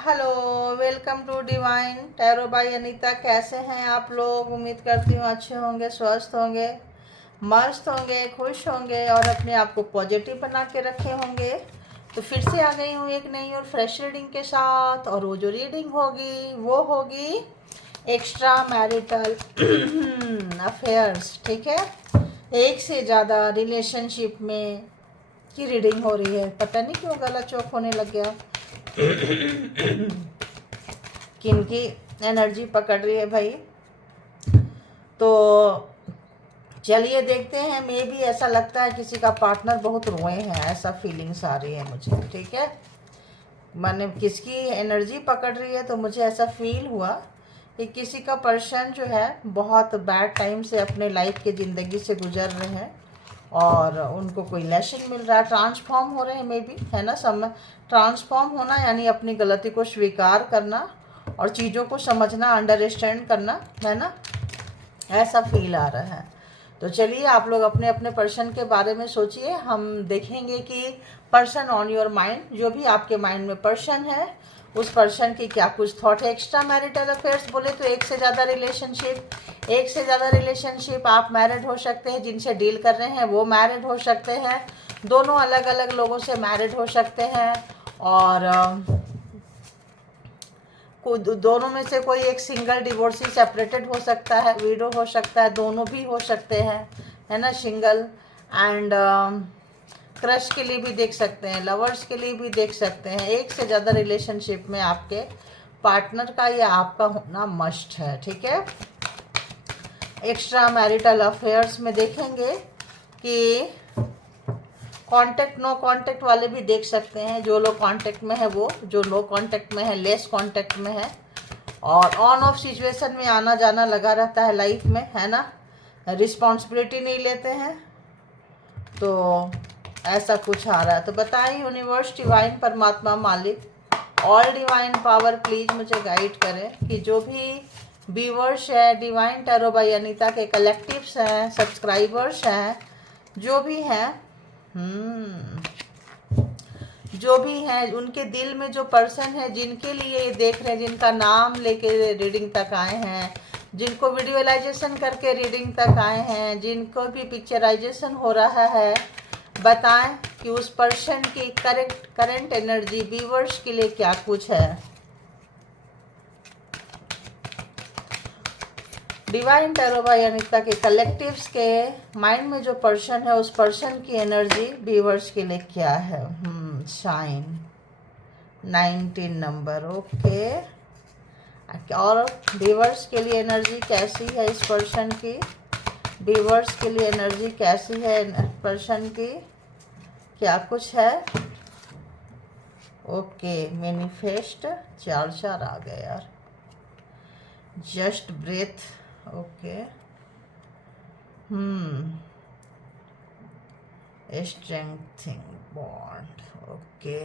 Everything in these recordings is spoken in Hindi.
Hello, welcome to divine tarot by Anita. कैसे हैं आप लोग? उम्मीद करती हूँ अच्छे होंगे, स्वस्थ होंगे, मस्त होंगे, खुश होंगे और अपने आप को पॉजिटिव बना के रखे होंगे। तो फिर से आ गई हूँ एक नई और फ्रेश रीडिंग के साथ। और वो जो रीडिंग होगी वो होगी एक्स्ट्रा मैरिटल अफेयर्स। ठीक है, एक से ज़्यादा रिलेशनशिप में की रीडिंग हो रही है। पता नहीं क्यों गला चौक होने लग गया। किनकी एनर्जी पकड़ रही है भाई? तो चलिए देखते हैं। मे भी ऐसा लगता है किसी का पार्टनर बहुत रोए हैं, ऐसा फीलिंग्स आ रही है मुझे। ठीक है, मैंने किसकी एनर्जी पकड़ रही है तो मुझे ऐसा फील हुआ कि किसी का पर्सन जो है बहुत बैड टाइम से अपने लाइफ के ज़िंदगी से गुजर रहे हैं और उनको कोई लेसन मिल रहा है, ट्रांसफॉर्म हो रहे हैं। मे बी है ना, समय ट्रांसफॉर्म होना यानी अपनी गलती को स्वीकार करना और चीज़ों को समझना, अंडरस्टैंड करना, है ना, ऐसा फील आ रहा है। तो चलिए आप लोग अपने अपने पर्सन के बारे में सोचिए। हम देखेंगे कि पर्सन ऑन योर माइंड, जो भी आपके माइंड में पर्सन है उस पर्सन की क्या कुछ थॉट है। एक्स्ट्रा मैरिटल अफेयर्स बोले तो एक से ज़्यादा रिलेशनशिप, आप मैरिड हो सकते हैं, जिनसे डील कर रहे हैं वो मैरिड हो सकते हैं, दोनों अलग अलग लोगों से मैरिड हो सकते हैं, और दोनों में से कोई एक सिंगल डिवोर्सी सेपरेटेड हो सकता है, विडो हो सकता है, दोनों भी हो सकते हैं, है ना, सिंगल एंड क्रश के लिए भी देख सकते हैं, लवर्स के लिए भी देख सकते हैं। एक से ज़्यादा रिलेशनशिप में आपके पार्टनर का या आपका होना मस्ट है। ठीक है, एक्स्ट्रा मैरिटल अफेयर्स में देखेंगे कि कांटेक्ट, नो कांटेक्ट वाले भी देख सकते हैं। जो लोग कांटेक्ट में है वो, जो नो कांटेक्ट में है, लेस कांटेक्ट में है, और ऑन ऑफ सिचुएशन में आना जाना लगा रहता है लाइफ में, है ना, रिस्पॉन्सिबिलिटी नहीं लेते हैं। तो ऐसा कुछ आ रहा है। तो बताएं यूनिवर्स, डिवाइन, परमात्मा, मालिक, ऑल डिवाइन पावर प्लीज मुझे गाइड करें कि जो भी व्यूवर्स है डिवाइन टैरो बाय अनीता के, कलेक्टिव्स हैं, सब्सक्राइबर्स हैं, जो भी हैं, जो भी हैं, उनके दिल में जो पर्सन है जिनके लिए ये देख रहे हैं, जिनका नाम लेके रीडिंग तक आए हैं, जिनको विजुअलाइजेशन करके रीडिंग तक आए हैं, जिनको भी पिक्चराइजेशन हो रहा है, बताएं कि उस पर्सन की करंट एनर्जी व्यूअर्स के लिए क्या कुछ है। डिवाइन टैरो बाय अनीता के कलेक्टिव्स के माइंड में जो पर्सन है उस पर्सन की एनर्जी व्यूअर्स के लिए क्या है। Shine 19 number, okay. और व्यूअर्स के लिए एनर्जी कैसी है इस पर्सन की? व्यूअर्स के लिए एनर्जी कैसी है पर्सन की? क्या कुछ है? ओके, मैनिफेस्ट, चार आ गए यार। Just breathe, okay. Strengthening bond, okay.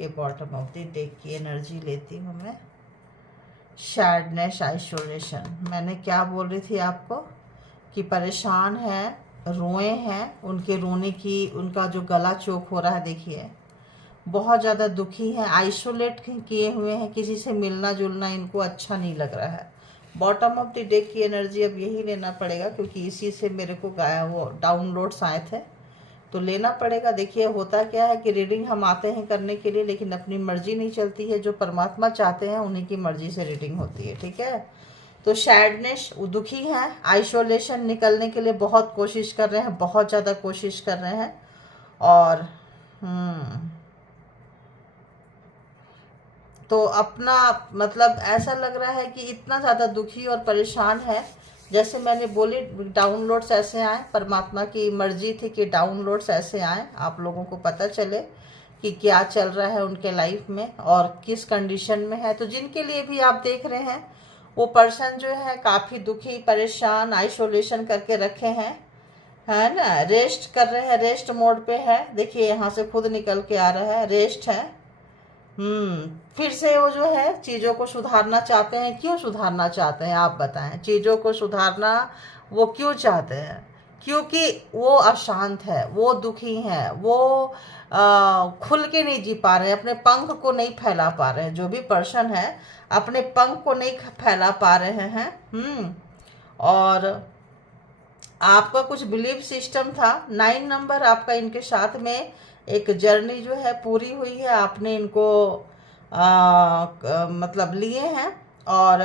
ये बॉटम ऑफ द डेक की एनर्जी लेती हूँ मैं। Sadness, isolation. मैंने क्या बोल रही थी आपको कि परेशान है, रोए हैं, उनके रोने की, उनका जो गला चोक हो रहा है, देखिए बहुत ज़्यादा दुखी है, आइसोलेट किए हुए हैं, किसी से मिलना जुलना इनको अच्छा नहीं लग रहा है। बॉटम ऑफ द डेक की एनर्जी अब यही लेना पड़ेगा क्योंकि इसी से मेरे को वो डाउनलोड्स आए थे तो लेना पड़ेगा। देखिए होता क्या है कि रीडिंग हम आते हैं करने के लिए लेकिन अपनी मर्जी नहीं चलती है। जो परमात्मा चाहते हैं उन्हीं की मर्जी से रीडिंग होती है। ठीक है, तो सैडनेस, दुखी हैं, आइसोलेशन निकलने के लिए बहुत कोशिश कर रहे हैं, बहुत ज़्यादा कोशिश कर रहे हैं। और तो अपना मतलब ऐसा लग रहा है कि इतना ज़्यादा दुखी और परेशान है। जैसे मैंने बोली डाउनलोड्स ऐसे आए, परमात्मा की मर्जी थी कि डाउनलोड्स ऐसे आए, आप लोगों को पता चले कि क्या चल रहा है उनके लाइफ में और किस कंडीशन में है। तो जिनके लिए भी आप देख रहे हैं वो पर्सन जो है काफ़ी दुखी, परेशान, आइसोलेशन करके रखे हैं, है ना, रेस्ट कर रहे हैं, रेस्ट मोड पे है। देखिए यहाँ से खुद निकल के आ रहा है, रेस्ट है। फिर से वो जो है चीज़ों को सुधारना चाहते हैं। क्यों सुधारना चाहते हैं आप बताएं? चीज़ों को सुधारना वो क्यों चाहते हैं? क्योंकि वो अशांत है, वो दुखी है, वो खुल के नहीं जी पा रहे, अपने पंख को नहीं फैला पा रहे हैं। जो भी पर्सन है अपने पंख को नहीं फैला पा रहे हैं। और आपका कुछ बिलीफ सिस्टम था। 9 नंबर आपका इनके साथ में एक जर्नी जो है पूरी हुई है। आपने इनको मतलब लिए हैं और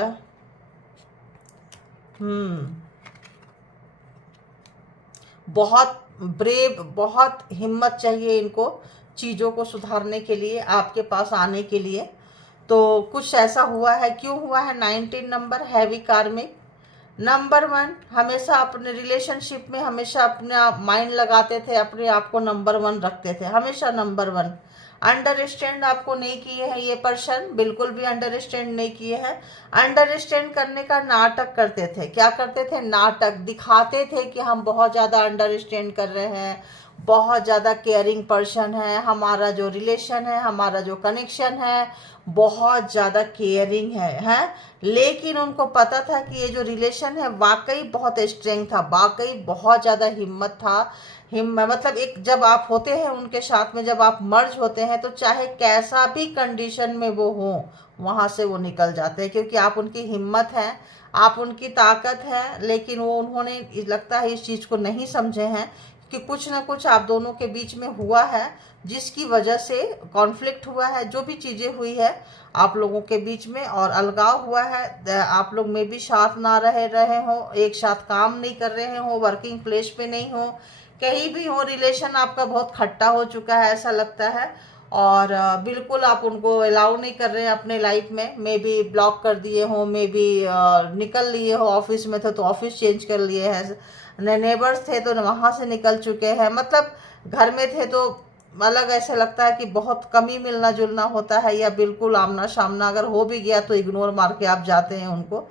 बहुत ब्रेव, बहुत हिम्मत चाहिए इनको चीज़ों को सुधारने के लिए, आपके पास आने के लिए। तो कुछ ऐसा हुआ है। क्यों हुआ है? 19 नंबर हैवी कार्मिक। नंबर 1 हमेशा अपने रिलेशनशिप में हमेशा अपना माइंड लगाते थे, अपने आप को नंबर 1 रखते थे, हमेशा नंबर 1। अंडरस्टैंड आपको नहीं किए हैं ये पर्सन, बिल्कुल भी अंडरस्टैंड नहीं किए हैं। अंडरस्टैंड करने का नाटक करते थे। क्या करते थे? नाटक दिखाते थे कि हम बहुत ज़्यादा अंडरस्टैंड कर रहे हैं, बहुत ज़्यादा केयरिंग पर्सन है, हमारा जो रिलेशन है, हमारा जो कनेक्शन है बहुत ज़्यादा केयरिंग है। लेकिन उनको पता था कि ये जो रिलेशन है वाकई बहुत स्ट्रेंथ था, वाकई बहुत ज़्यादा हिम्मत था। मतलब एक जब आप होते हैं उनके साथ में, जब आप मर्ज होते हैं तो चाहे कैसा भी कंडीशन में वो हो वहाँ से वो निकल जाते हैं, क्योंकि आप उनकी हिम्मत है, आप उनकी ताकत है। लेकिन वो उन्होंने लगता है इस चीज़ को नहीं समझे हैं कि कुछ ना कुछ आप दोनों के बीच में हुआ है जिसकी वजह से कॉन्फ्लिक्ट हुआ है। जो भी चीज़ें हुई है आप लोगों के बीच में और अलगाव हुआ है, आप लोग में भी साथ ना रहे हो, एक साथ काम नहीं कर रहे हो, वर्किंग प्लेस पे नहीं हो, कहीं भी हो, रिलेशन आपका बहुत खट्टा हो चुका है ऐसा लगता है। और बिल्कुल आप उनको अलाउ नहीं कर रहे हैं अपने लाइफ में। मे बी ब्लॉक कर दिए हो, मे बी निकल लिए हो, ऑफिस में थे तो ऑफिस चेंज कर लिए हैं, नेबर्स थे तो वहाँ से निकल चुके हैं, मतलब घर में थे तो अलग। ऐसे लगता है कि बहुत कम ही मिलना जुलना होता है, या बिल्कुल आमना सामना अगर हो भी गया तो इग्नोर मार के आप जाते हैं उनको।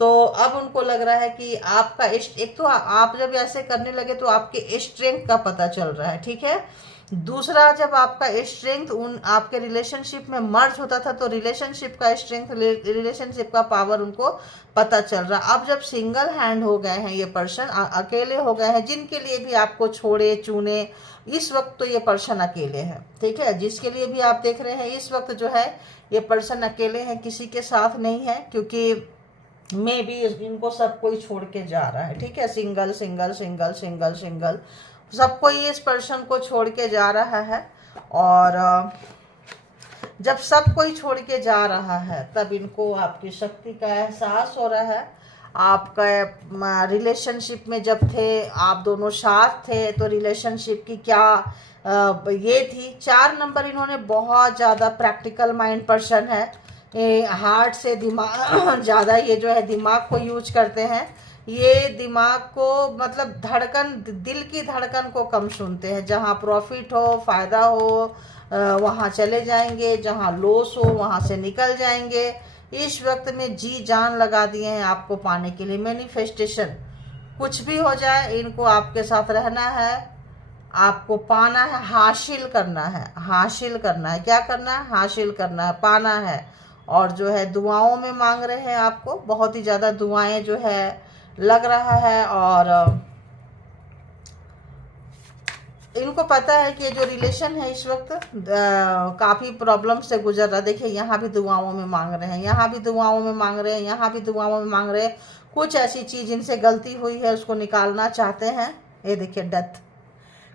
तो अब उनको लग रहा है कि आपका एक तो आप जब ऐसे करने लगे तो आपके स्ट्रेंथ का पता चल रहा है, ठीक है। दूसरा, जब आपका स्ट्रेंथ उन आपके रिलेशनशिप में मर्ज होता था तो रिलेशनशिप का स्ट्रेंथ, रिलेशनशिप का पावर उनको पता चल रहा। अब जब सिंगल हैंड हो गए हैं ये पर्सन, अकेले हो गए हैं, जिनके लिए भी आपको छोड़े चुने इस वक्त तो ये पर्सन अकेले हैं, ठीक है। जिसके लिए भी आप देख रहे हैं इस वक्त जो है ये पर्सन अकेले हैं, किसी के साथ नहीं है, क्योंकि मे भी इनको सब कोई छोड़ के जा रहा है, ठीक है। Single single single single single सब कोई इस पर्सन को छोड़ के जा रहा है। और जब सब कोई छोड़ के जा रहा है तब इनको आपकी शक्ति का एहसास हो रहा है। आपका रिलेशनशिप में जब थे, आप दोनों साथ थे, तो रिलेशनशिप की क्या ये थी। 4 नंबर इन्होंने बहुत ज़्यादा प्रैक्टिकल माइंड पर्सन है, हार्ट से दिमाग ज़्यादा ये जो है दिमाग को यूज करते हैं। ये दिमाग को मतलब धड़कन, दिल की धड़कन को कम सुनते हैं। जहाँ प्रॉफिट हो, फ़ायदा हो वहाँ चले जाएंगे, जहाँ लॉस हो वहाँ से निकल जाएंगे। इस वक्त में जी जान लगा दिए हैं आपको पाने के लिए। मैनिफेस्टेशन, कुछ भी हो जाए इनको आपके साथ रहना है, आपको पाना है, हासिल करना है, हासिल करना है। क्या करना है? हासिल करना है, पाना है। और जो है दुआओं में मांग रहे हैं आपको, बहुत ही ज़्यादा दुआएं जो है लग रहा है। और इनको पता है कि जो रिलेशन है इस वक्त काफ़ी प्रॉब्लम से गुजर रहा है। देखिए यहाँ भी दुआओं में मांग रहे हैं, यहाँ भी दुआओं में मांग रहे हैं, यहाँ भी दुआओं में मांग रहे हैं। कुछ ऐसी चीज़ इनसे गलती हुई है उसको निकालना चाहते हैं। ये देखिए डेथ,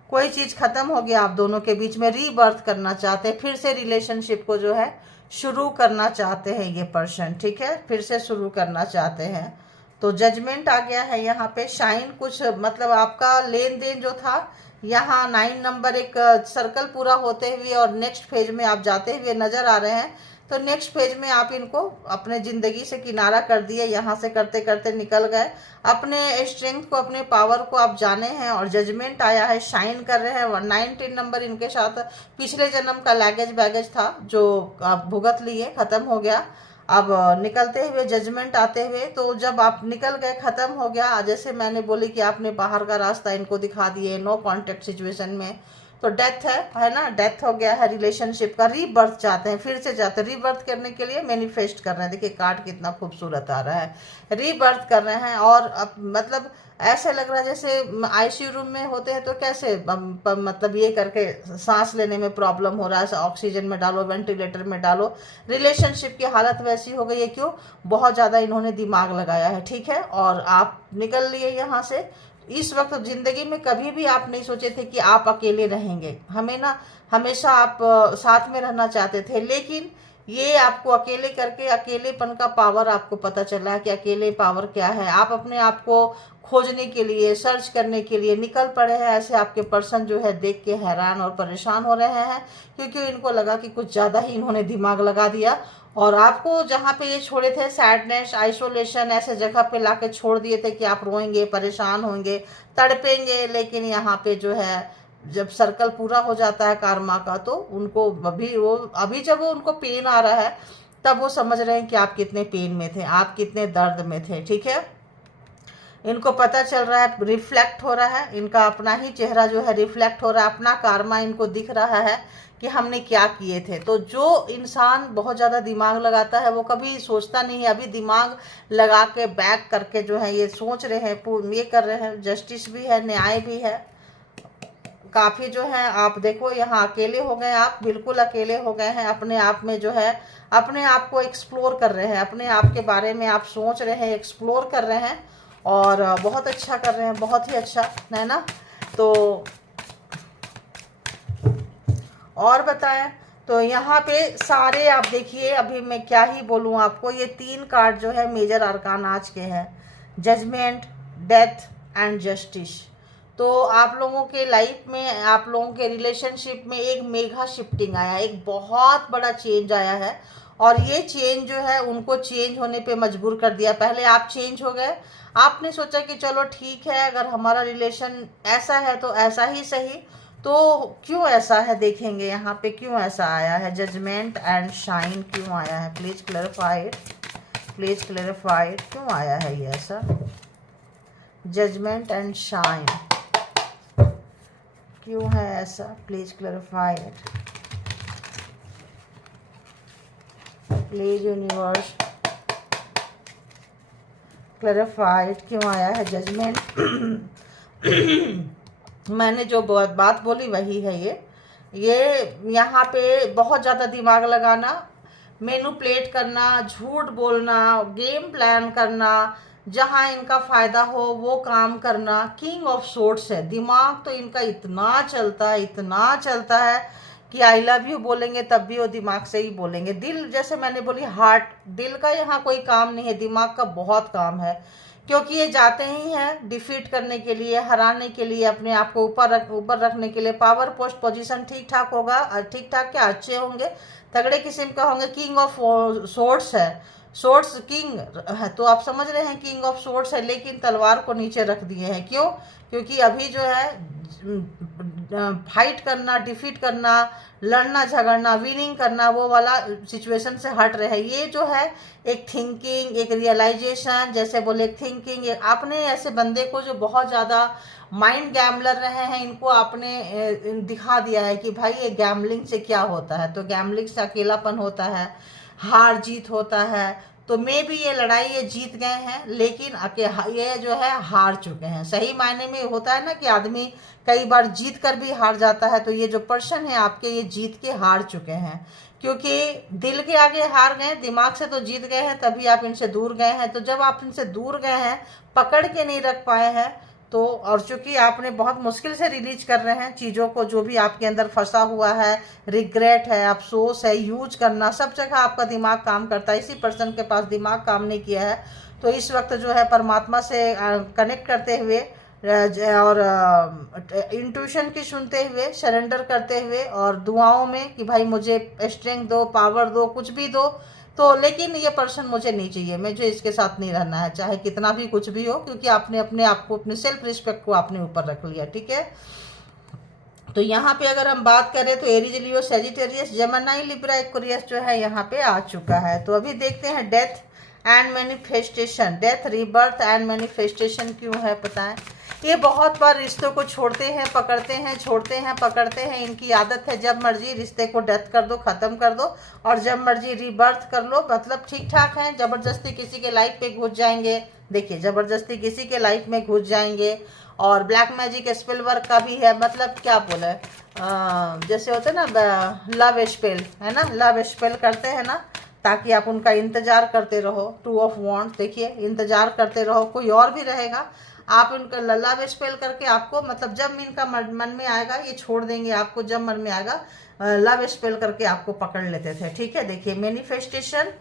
कोई चीज़ ख़त्म हो गया आप दोनों के बीच में, रीबर्थ करना चाहते हैं, फिर से रिलेशनशिप को जो है शुरू करना चाहते हैं ये पर्सन, ठीक है, फिर से शुरू करना चाहते हैं। तो जजमेंट आ गया है यहाँ पे। शाइन, कुछ मतलब आपका लेन देन जो था यहाँ 9 नंबर एक सर्कल पूरा होते हुए और नेक्स्ट फेज में आप जाते हुए नज़र आ रहे हैं। तो नेक्स्ट फेज में आप इनको अपने ज़िंदगी से किनारा कर दिए, यहाँ से करते करते निकल गए। अपने स्ट्रेंथ को, अपने पावर को आप जाने हैं और जजमेंट आया है, शाइन कर रहे हैं। 19 नंबर इनके साथ पिछले जन्म का लैगेज बैगेज था जो आप भुगत लिए, ख़त्म हो गया। अब निकलते हुए जजमेंट आते हुए, तो जब आप निकल गए, ख़त्म हो गया। जैसे मैंने बोली कि आपने बाहर का रास्ता इनको दिखा दिए, नो कॉन्टेक्ट सिचुएशन में तो डेथ है ना, डेथ हो गया है रिलेशनशिप का, रीबर्थ चाहते हैं, फिर से चाहते हैं। रीबर्थ करने के लिए मैनिफेस्ट कर रहे हैं, देखिए कार्ड कितना खूबसूरत आ रहा है, रीबर्थ कर रहे हैं। और अब मतलब ऐसे लग रहा है जैसे आईसीयू रूम में होते हैं तो कैसे मतलब ये करके सांस लेने में प्रॉब्लम हो रहा है, ऑक्सीजन में डालो, वेंटिलेटर में डालो। रिलेशनशिप की हालत वैसी हो गई है, क्यों? बहुत ज़्यादा इन्होंने दिमाग लगाया है, ठीक है। और आप निकल लिए यहाँ से। इस वक्त जिंदगी में कभी भी आप नहीं सोचे थे कि आप अकेले रहेंगे, हमेशा आप साथ में रहना चाहते थे, लेकिन ये आपको अकेले करके अकेलेपन का पावर आपको पता चला है कि अकेले पावर क्या है। आप अपने आप को खोजने के लिए, सर्च करने के लिए निकल पड़े हैं। ऐसे आपके पर्सन जो है देख के हैरान और परेशान हो रहे हैं, क्योंकि इनको लगा कि कुछ ज़्यादा ही इन्होंने दिमाग लगा दिया और आपको जहाँ पे ये छोड़े थे, सैडनेस, आइसोलेशन, ऐसे जगह पे लाके छोड़ दिए थे कि आप रोएंगे, परेशान होंगे, तड़पेंगे। लेकिन यहाँ पे जो है जब सर्कल पूरा हो जाता है कार्मा का, तो उनको अभी जब वो उनको पेन आ रहा है, तब वो समझ रहे हैं कि आप कितने पेन में थे, आप कितने दर्द में थे, ठीक है। इनको पता चल रहा है, रिफ्लेक्ट हो रहा है, इनका अपना ही चेहरा जो है रिफ्लेक्ट हो रहा है, अपना कार्मा इनको दिख रहा है कि हमने क्या किए थे। तो जो इंसान बहुत ज़्यादा दिमाग लगाता है वो कभी सोचता नहीं है। अभी दिमाग लगा के बैक करके जो है ये सोच रहे हैं, ये कर रहे हैं, जस्टिस भी है, न्याय भी है। काफ़ी जो है आप देखो यहाँ अकेले हो गए, आप बिल्कुल अकेले हो गए हैं अपने आप में, जो है अपने आप को एक्सप्लोर कर रहे हैं, अपने आप के बारे में आप सोच रहे हैं, एक्सप्लोर कर रहे हैं और बहुत अच्छा कर रहे हैं, बहुत ही अच्छा है ना। तो और बताएं, तो यहाँ पे सारे आप देखिए, अभी मैं क्या ही बोलूँ आपको, ये 3 कार्ड जो है मेजर अरकान आज के हैं, जजमेंट, डेथ एंड जस्टिस। तो आप लोगों के लाइफ में, आप लोगों के रिलेशनशिप में एक मेगा शिफ्टिंग आया, एक बहुत बड़ा चेंज आया है और ये चेंज जो है उनको चेंज होने पे मजबूर कर दिया। पहले आप चेंज हो गए, आपने सोचा कि चलो ठीक है, अगर हमारा रिलेशन ऐसा है तो ऐसा ही सही। तो क्यों ऐसा है देखेंगे यहाँ पे, क्यों ऐसा आया है, जजमेंट एंड शाइन क्यों आया है, प्लीज क्लैरिफाई, प्लीज क्लैरिफाई, क्यों आया है ये ऐसा, जजमेंट एंड शाइन क्यों है ऐसा, please clarify it, please universe clarify it, क्यों आया है जजमेंट। मैंने जो बात बोली वही है ये यहाँ पे बहुत ज़्यादा दिमाग लगाना, मैनिपुलेट करना, झूठ बोलना, गेम प्लान करना, जहाँ इनका फ़ायदा हो वो काम करना। किंग ऑफ सोर्ड्स है, दिमाग तो इनका इतना चलता है, इतना चलता है कि आई लव यू बोलेंगे तब भी वो दिमाग से ही बोलेंगे। दिल, जैसे मैंने बोली हार्ट, दिल का यहाँ कोई काम नहीं है, दिमाग का बहुत काम है, क्योंकि ये जाते ही हैं डिफीट करने के लिए, हराने के लिए, अपने आप को ऊपर रखने के लिए। पावर पोस्ट पोजीशन ठीक ठाक होगा, ठीक ठाक क्या, अच्छे होंगे, तगड़े किस्म का होंगे। किंग ऑफ सोर्ड्स है, सोर्ड्स किंग है, तो आप समझ रहे हैं किंग ऑफ सोर्ड्स है, लेकिन तलवार को नीचे रख दिए हैं। क्यों? क्योंकि अभी जो है फाइट करना, डिफीट करना, लड़ना झगड़ना, विनिंग करना, वो वाला सिचुएशन से हट रहे हैं। ये जो है एक थिंकिंग, एक रियलाइजेशन, जैसे बोले थिंकिंग, आपने ऐसे बंदे को जो बहुत ज़्यादा माइंड गैम्बलर रहे हैं, इनको आपने दिखा दिया है कि भाई ये गैम्बलिंग से क्या होता है। तो गैम्बलिंग से अकेलापन होता है, हार जीत होता है। तो मे भी ये लड़ाई ये जीत गए हैं, लेकिन ये जो है हार चुके हैं। सही मायने में होता है ना कि आदमी कई बार जीत कर भी हार जाता है, तो ये जो पर्सन है आपके, ये जीत के हार चुके हैं, क्योंकि दिल के आगे हार गए, दिमाग से तो जीत गए हैं, तभी आप इनसे दूर गए हैं। तो जब आप इनसे दूर गए हैं, पकड़ के नहीं रख पाए हैं, तो और चूंकि आपने बहुत मुश्किल से रिलीज कर रहे हैं चीज़ों को, जो भी आपके अंदर फंसा हुआ है, रिग्रेट है, अफसोस है, यूज करना, सब जगह आपका दिमाग काम करता है। इसी पर्सन के पास दिमाग काम नहीं किया है, तो इस वक्त जो है परमात्मा से कनेक्ट करते हुए और इंट्यूशन की सुनते हुए, सरेंडर करते हुए और दुआओं में कि भाई मुझे स्ट्रेंथ दो, पावर दो, कुछ भी दो, तो लेकिन ये पर्सन मुझे नहीं चाहिए, मुझे इसके साथ नहीं रहना है, चाहे कितना भी कुछ भी हो, क्योंकि आपने अपने आप को, अपने सेल्फ रिस्पेक्ट को आपने ऊपर रख लिया, ठीक है। तो यहाँ पे अगर हम बात करें तो एरीज, लियो, सेजिटेरियस, जेमिनी, लिब्रा, एक्वेरियस जो है यहाँ पे आ चुका है। तो अभी देखते हैं death and manifestation, death, rebirth and manifestation क्यों है, पता है ये बहुत बार रिश्तों को छोड़ते हैं, पकड़ते हैं, छोड़ते हैं, पकड़ते हैं। इनकी आदत है जब मर्जी रिश्ते को डेथ कर दो, ख़त्म कर दो, और जब मर्जी रीबर्थ कर लो। मतलब ठीक ठाक है, ज़बरदस्ती किसी के लाइफ पे घुस जाएंगे। देखिए, ज़बरदस्ती किसी के लाइफ में घुस जाएंगे। और ब्लैक मैजिक स्पेल वर्क का भी है। मतलब क्या बोला है, जैसे होते हैं ना लव स्पेल, है ना, लव स्पेल करते हैं ना, ताकि आप उनका इंतज़ार करते रहो। 2 ऑफ वॉन्ड्स, देखिए, इंतज़ार करते रहो। कोई और भी रहेगा, आप इनका लव स्पेल करके आपको, मतलब जब इनका मन में आएगा ये छोड़ देंगे आपको, जब मन में आएगा लव स्पेल करके आपको पकड़ लेते थे। ठीक है, देखिए, मैनिफेस्टेशन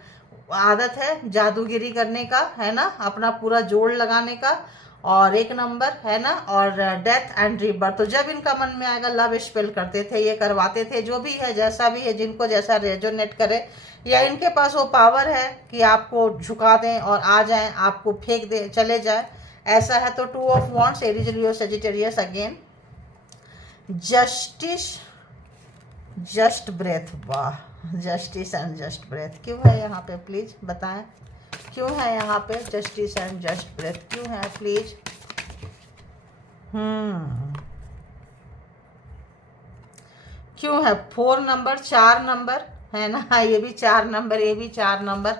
आदत है जादूगिरी करने का, है ना, अपना पूरा जोड़ लगाने का। और 1 नंबर, है ना, और डेथ एंड रीबर्थ। तो जब इनका मन में आएगा लव स्पेल करते थे, ये करवाते थे। जो भी है, जैसा भी है, जिनको जैसा रेजोनेट करे, या इनके पास वो पावर है कि आपको झुका दें और आ जाएं, आपको फेंक दे, चले जाए, ऐसा है। तो 2 of wands, Aries, Leo, Sagittarius again. Justice, just breathe, वाह, जस्टिस एंड जस्ट ब्रेथ क्यों है यहाँ पे, प्लीज बताएं क्यों है यहाँ पे जस्टिस एंड जस्ट ब्रेथ, क्यों है प्लीज। क्यों है 4 नंबर, 4 नंबर, है ना, ये भी 4 नंबर, ये भी 4 नंबर।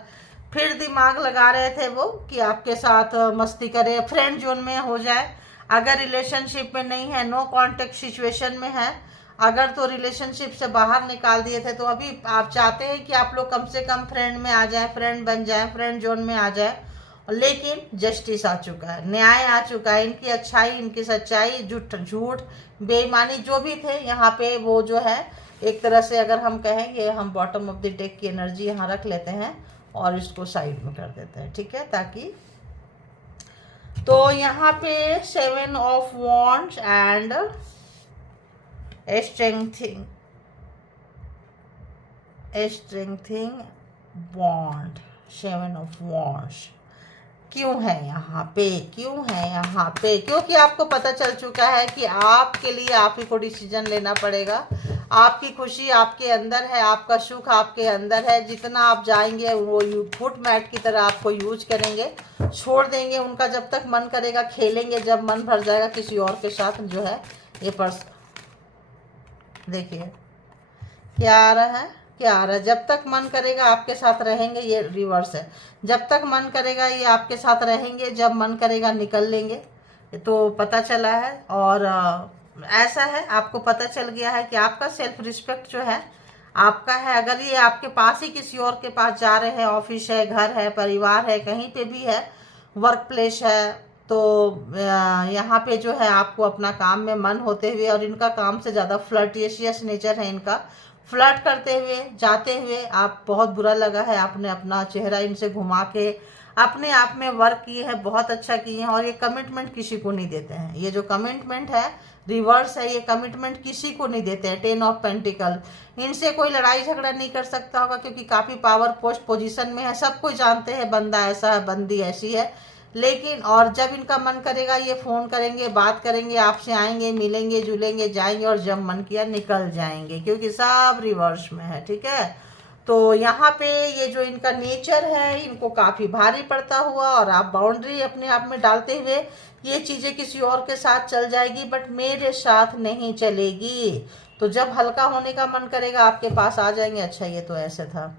फिर दिमाग लगा रहे थे वो कि आपके साथ मस्ती करे, फ्रेंड जोन में हो जाए। अगर रिलेशनशिप में नहीं है, नो कांटेक्ट सिचुएशन में है, अगर तो रिलेशनशिप से बाहर निकाल दिए थे, तो अभी आप चाहते हैं कि आप लोग कम से कम फ्रेंड में आ जाए, फ्रेंड बन जाए, फ्रेंड जोन में आ जाए। लेकिन जस्टिस आ चुका है, न्याय आ चुका है। इनकी अच्छाई, इनकी सच्चाई, झूठ, बेईमानी जो भी थे यहाँ पे, वो जो है एक तरह से, अगर हम कहेंगे, हम बॉटम ऑफ द डेक की एनर्जी यहाँ रख लेते हैं और इसको साइड में कर देते हैं। ठीक है, ताकि, तो यहाँ पे 7 of wands and strengthening bond, 7 of wands. क्यों है यहाँ पे, क्यों है यहाँ पे? क्योंकि आपको पता चल चुका है कि आपके लिए आप ही को डिसीजन लेना पड़ेगा। आपकी खुशी आपके अंदर है, आपका सुख आपके अंदर है। जितना आप जाएंगे वो फुट मैट की तरह आपको यूज करेंगे, छोड़ देंगे उनका जब तक मन करेगा, खेलेंगे जब मन भर जाएगा किसी और के साथ। जो है ये पर्स, देखिए क्या आ रहा है, क्या आ रहा है, जब तक मन करेगा आपके साथ रहेंगे। ये रिवर्स है, जब तक मन करेगा ये आपके साथ रहेंगे, जब मन करेगा निकल लेंगे। तो पता चला है। और ऐसा है, आपको पता चल गया है कि आपका सेल्फ रिस्पेक्ट जो है आपका है। अगर ये आपके पास ही किसी और के पास जा रहे हैं, ऑफिस है, घर है, परिवार है, कहीं पे भी है, वर्क प्लेस है, तो यहाँ पे जो है आपको अपना काम में मन होते हुए, और इनका काम से ज़्यादा फ्लर्टिशियस नेचर है इनका, फ्लर्ट करते हुए जाते हुए आप, बहुत बुरा लगा है, आपने अपना चेहरा इनसे घुमा के अपने आप में वर्क किए हैं, बहुत अच्छा किए हैं। और ये कमिटमेंट किसी को नहीं देते हैं, ये जो कमिटमेंट है रिवर्स है, ये कमिटमेंट किसी को नहीं देते हैं। 10 ऑफ पेंटिकल, इनसे कोई लड़ाई झगड़ा नहीं कर सकता होगा, क्योंकि काफ़ी पावर पोस्ट पोजीशन में है, सब कोई जानते हैं बंदा ऐसा है, बंदी ऐसी है। लेकिन और जब इनका मन करेगा ये फ़ोन करेंगे, बात करेंगे, आपसे आएंगे, मिलेंगे, जुलेंगे, जाएंगे, और जब मन किया निकल जाएंगे, क्योंकि सब रिवर्स में है। ठीक है, तो यहाँ पे ये जो इनका नेचर है, इनको काफ़ी भारी पड़ता हुआ, और आप बाउंड्री अपने आप में डालते हुए ये चीज़ें किसी और के साथ चल जाएगी, बट मेरे साथ नहीं चलेगी। तो जब हल्का होने का मन करेगा आपके पास आ जाएंगे। अच्छा, ये तो ऐसे था,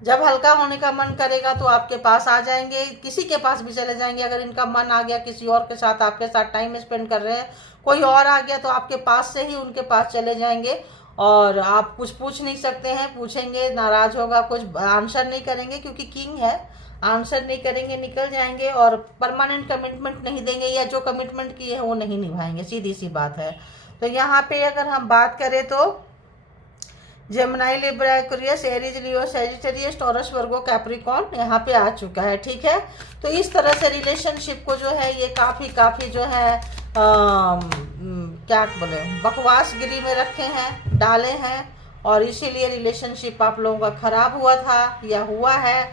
जब हल्का होने का मन करेगा तो आपके पास आ जाएंगे, किसी के पास भी चले जाएंगे। अगर इनका मन आ गया किसी और के साथ, आपके साथ टाइम स्पेंड कर रहे हैं, कोई और आ गया तो आपके पास से ही उनके पास चले जाएंगे, और आप कुछ पूछ नहीं सकते हैं, पूछेंगे नाराज होगा, कुछ आंसर नहीं करेंगे, क्योंकि किंग है, आंसर नहीं करेंगे, निकल जाएंगे, और परमानेंट कमिटमेंट नहीं देंगे, या जो कमिटमेंट किए हैं वो नहीं निभाएंगे, सीधी सी बात है। तो यहाँ पे अगर हम बात करें तो जेमिनी, लिब्रा, एक्वेरियस, एरीज, लियो, सैजिटेरियस, टॉरस, वर्गो, कैप्रिकॉर्न यहाँ पे आ चुका है। ठीक है, तो इस तरह से रिलेशनशिप को जो है ये काफ़ी जो है क्या बोले, बकवास गिरी में रखे हैं, डाले हैं, और इसीलिए रिलेशनशिप आप लोगों का खराब हुआ था या हुआ है।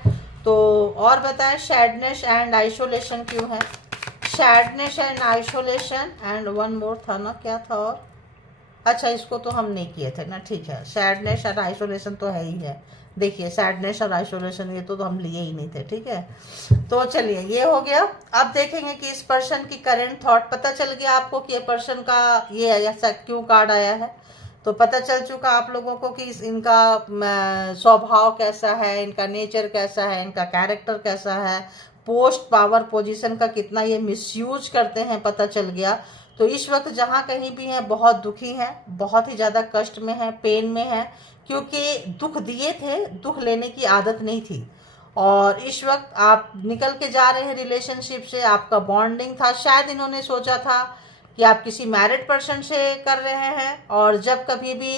तो और बताएं, सैडनेस एंड आइसोलेशन क्यों है? Sadness and isolation, and one more था ना, क्या था और? अच्छा इसको तो हम नहीं किए थे ना, ठीक है। सैडनेस और आइसोलेशन तो है ही है, देखिए सैडनेस और आइसोलेशन ये तो हम लिए ही नहीं थे, ठीक है। तो चलिए ये हो गया। अब देखेंगे कि इस पर्सन की करेंट थॉट, पता चल गया आपको कि ये पर्सन का ये ऐसा क्यों कार्ड आया है। तो पता चल चुका आप लोगों को कि इनका स्वभाव कैसा है, इनका नेचर कैसा है, इनका कैरेक्टर कैसा है, पोस्ट पावर पोजीशन का कितना ये मिसयूज करते हैं, पता चल गया। तो इस वक्त जहाँ कहीं भी हैं बहुत दुखी हैं, बहुत ही ज़्यादा कष्ट में हैं, पेन में हैं, क्योंकि दुख दिए थे, दुख लेने की आदत नहीं थी। और इस वक्त आप निकल के जा रहे हैं रिलेशनशिप से, आपका बॉन्डिंग था, शायद इन्होंने सोचा था कि आप किसी मैरिड पर्सन से कर रहे हैं, और जब कभी भी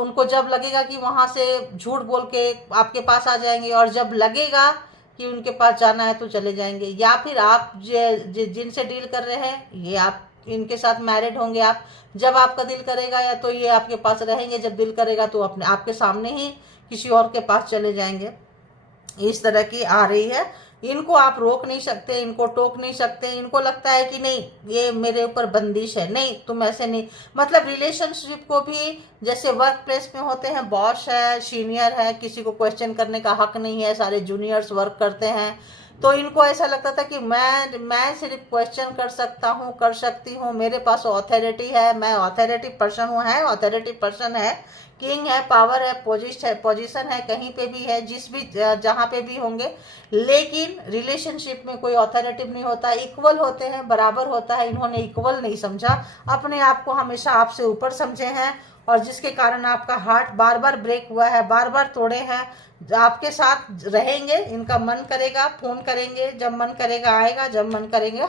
उनको जब लगेगा कि वहाँ से झूठ बोल के आपके पास आ जाएंगे, और जब लगेगा कि उनके पास जाना है तो चले जाएंगे। या फिर आप जिनसे डील कर रहे हैं ये आप इनके साथ मैरिड होंगे, आप जब आपका दिल करेगा या तो ये आपके पास रहेंगे, जब दिल करेगा तो अपने आपके सामने ही किसी और के पास चले जाएंगे। इस तरह की आ रही है। इनको आप रोक नहीं सकते, इनको टोक नहीं सकते। इनको लगता है कि नहीं ये मेरे ऊपर बंदिश है, नहीं तुम ऐसे नहीं। मतलब रिलेशनशिप को भी जैसे वर्क प्लेस में होते हैं, बॉस है, सीनियर है, किसी को क्वेश्चन करने का हक नहीं है, सारे जूनियर्स वर्क करते हैं। तो इनको ऐसा लगता था कि मैं सिर्फ क्वेश्चन कर सकता हूँ, कर सकती हूँ, मेरे पास ऑथोरिटी है, मैं ऑथोरिटी पर्सन हूँ, है ऑथोरिटी पर्सन है, किंग है, पावर है, पोजीशन है, कहीं पे भी है, जिस भी जहाँ पे भी होंगे। लेकिन रिलेशनशिप में कोई ऑथोरिटिव नहीं होता, इक्वल होते हैं, बराबर होता है। इन्होंने इक्वल नहीं समझा, अपने आप को हमेशा आपसे ऊपर समझे हैं, और जिसके कारण आपका हार्ट बार बार ब्रेक हुआ है, बार बार तोड़े हैं। आपके साथ रहेंगे, इनका मन करेगा फोन करेंगे, जब मन करेगा आएगा, जब मन करेगा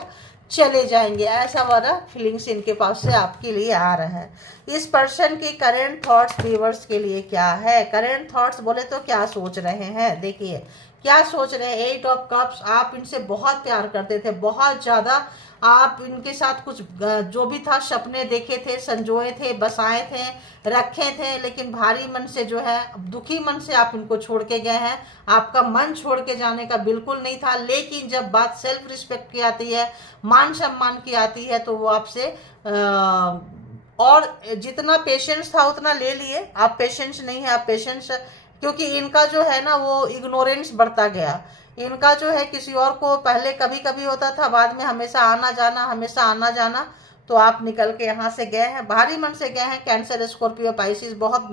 चले जाएंगे, ऐसा वाला फीलिंग्स इनके पास से आपके लिए आ रहा है। इस पर्सन की करेंट थॉट्स व्यूअर्स के लिए क्या है? करेंट थॉट्स बोले तो क्या सोच रहे हैं, देखिए क्या सोच रहे हैं। 8 ऑफ कप्स, आप इनसे बहुत प्यार करते थे, बहुत ज़्यादा। आप इनके साथ कुछ जो भी था सपने देखे थे, संजोए थे, बसाए थे, रखे थे, लेकिन भारी मन से जो है, दुखी मन से आप इनको छोड़ के गए हैं। आपका मन छोड़ के जाने का बिल्कुल नहीं था, लेकिन जब बात सेल्फ रिस्पेक्ट की आती है, मान सम्मान की आती है, तो वो आपसे और जितना पेशेंस था उतना ले लिए। आप पेशेंस नहीं है, आप पेशेंस, क्योंकि इनका जो है ना वो इग्नोरेंस बढ़ता गया। इनका जो है किसी और को पहले कभी कभी होता था, बाद में हमेशा आना जाना, हमेशा आना जाना। तो आप निकल के यहाँ से गए हैं, भारी मन से गए हैं। कैंसर, स्कॉर्पियो, पाइसिस, बहुत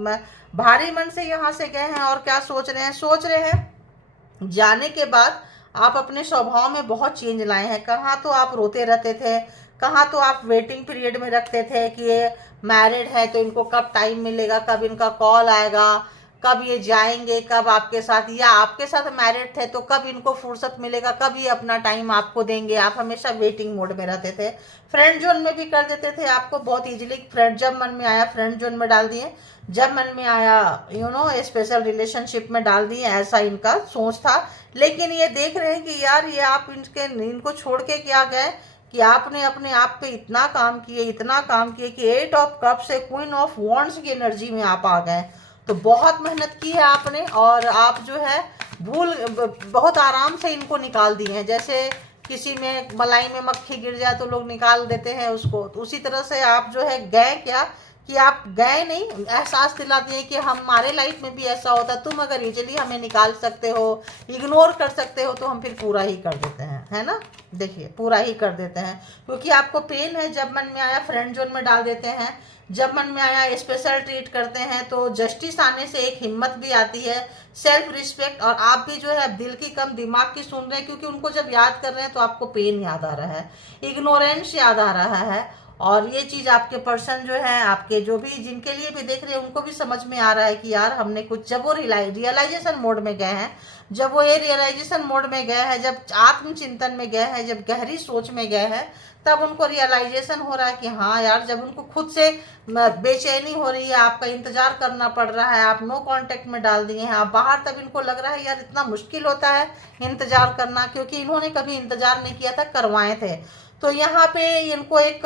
भारी मन से यहाँ से गए हैं। और क्या सोच रहे हैं? सोच रहे हैं जाने के बाद आप अपने स्वभाव में बहुत चेंज लाए हैं। कहाँ तो आप रोते रहते थे, कहाँ तो आप वेटिंग पीरियड में रखते थे कि ये मैरिड है तो इनको कब टाइम मिलेगा, कब इनका कॉल आएगा, कब ये जाएंगे, कब आपके साथ, या आपके साथ मैरिड थे तो कब इनको फुर्सत मिलेगा, कब ये अपना टाइम आपको देंगे। आप हमेशा वेटिंग मोड में रहते थे। फ्रेंड जोन में भी कर देते थे आपको बहुत इजीली। फ्रेंड जब मन में आया फ्रेंड जोन में डाल दिए, जब मन में आया स्पेशल रिलेशनशिप में डाल दिए, ऐसा इनका सोच था। लेकिन ये देख रहे हैं कि यार ये आप इनको छोड़ के क्या गए कि आपने अपने आप पे इतना काम किए, इतना काम किए कि 8 ऑफ कप से क्वीन ऑफ वॉन्ड्स की एनर्जी में आप आ गए। तो बहुत मेहनत की है आपने, और आप जो है बहुत आराम से इनको निकाल दिए हैं। जैसे किसी में मलाई में मक्खी गिर जाए तो लोग निकाल देते हैं उसको, तो उसी तरह से आप जो है गए, क्या कि आप गए नहीं, एहसास दिला दिए कि हमारे लाइफ में भी ऐसा होता, तुम अगर इजीली हमें निकाल सकते हो, इग्नोर कर सकते हो, तो हम फिर पूरा ही कर देते हैं, है ना। देखिए पूरा ही कर देते हैं, क्योंकि आपको पेन है। जब मन में आया फ्रेंड जोन में डाल देते हैं, जब मन में आया स्पेशल ट्रीट करते हैं। तो जस्टिस आने से एक हिम्मत भी आती है, सेल्फ रिस्पेक्ट। और आप भी जो है दिल की कम दिमाग की सुन रहे हैं, क्योंकि उनको जब याद कर रहे हैं तो आपको पेन याद आ रहा है, इग्नोरेंस याद आ रहा है। और ये चीज आपके पर्सन जो है, आपके जो भी जिनके लिए भी देख रहे हैं, उनको भी समझ में आ रहा है कि यार हमने कुछ, जब वो रियलाइजेशन मोड में गए हैं, जब वो ये रियलाइजेशन मोड में गए हैं, जब आत्मचिंतन में गए हैं, जब गहरी सोच में गए हैं, तब उनको रियलाइजेशन हो रहा है कि हाँ यार, जब उनको खुद से बेचैनी हो रही है, आपका इंतजार करना पड़ रहा है, आप नो कांटेक्ट में डाल दिए हैं, आप बाहर, तब इनको लग रहा है यार इतना मुश्किल होता है इंतजार करना, क्योंकि इन्होंने कभी इंतजार नहीं किया था, करवाए थे। तो यहाँ पे इनको एक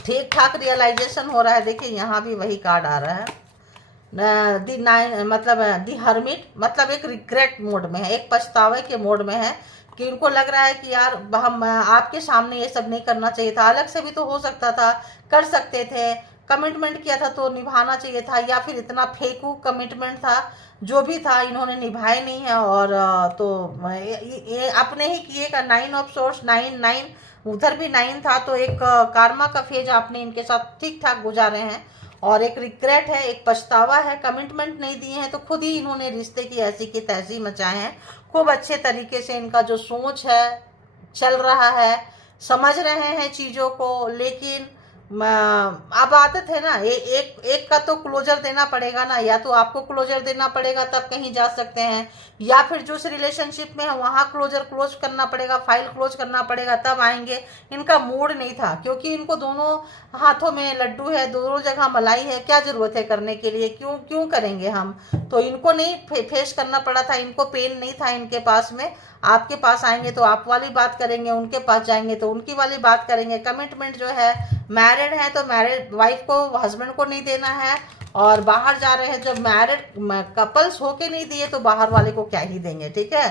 ठीक ठाक रियलाइजेशन हो रहा है। देखिए यहाँ भी वही कार्ड आ रहा है, दी नाइन, मतलब दी हर्मिट, मतलब एक रिग्रेट मोड में है, एक पछतावे के मोड में है, कि उनको लग रहा है कि यार हम आपके सामने ये सब नहीं करना चाहिए था, अलग से भी तो हो सकता था, कर सकते थे, कमिटमेंट किया था तो निभाना चाहिए था, या फिर इतना फेकू कमिटमेंट था, जो भी था इन्होंने निभाए नहीं है। और तो ये अपने ही किए का 9 ऑफ सोर्स, 9 उधर भी 9 था, तो एक कार्मा का फेज आपने इनके साथ ठीक ठाक गुजारे हैं, और एक रिग्रेट है, एक पछतावा है, कमिटमेंट नहीं दिए हैं तो खुद ही इन्होंने रिश्ते की ऐसी की तैसी मचाए हैं। खूब अच्छे तरीके से इनका जो सोच है चल रहा है, समझ रहे हैं चीज़ों को, लेकिन अब आदत है ना, एक का तो क्लोजर देना पड़ेगा ना, या तो आपको क्लोजर देना पड़ेगा तब कहीं जा सकते हैं, या फिर जिस रिलेशनशिप में है वहाँ क्लोज करना पड़ेगा, फाइल क्लोज करना पड़ेगा तब आएंगे। इनका मूड नहीं था, क्योंकि इनको दोनों हाथों में लड्डू है, दोनों जगह मलाई है, क्या जरूरत है करने के लिए, क्यों करेंगे हम। तो इनको नहीं फेस करना पड़ा था, इनको पेन नहीं था इनके पास में। आपके पास आएंगे तो आप वाली बात करेंगे, उनके पास जाएंगे तो उनकी वाली बात करेंगे। कमिटमेंट जो है, मैरिड है तो मैरिड वाइफ को हस्बैंड को नहीं देना है, और बाहर जा रहे हैं जब मैरिड कपल्स होके नहीं दिए तो बाहर वाले को क्या ही देंगे, ठीक है।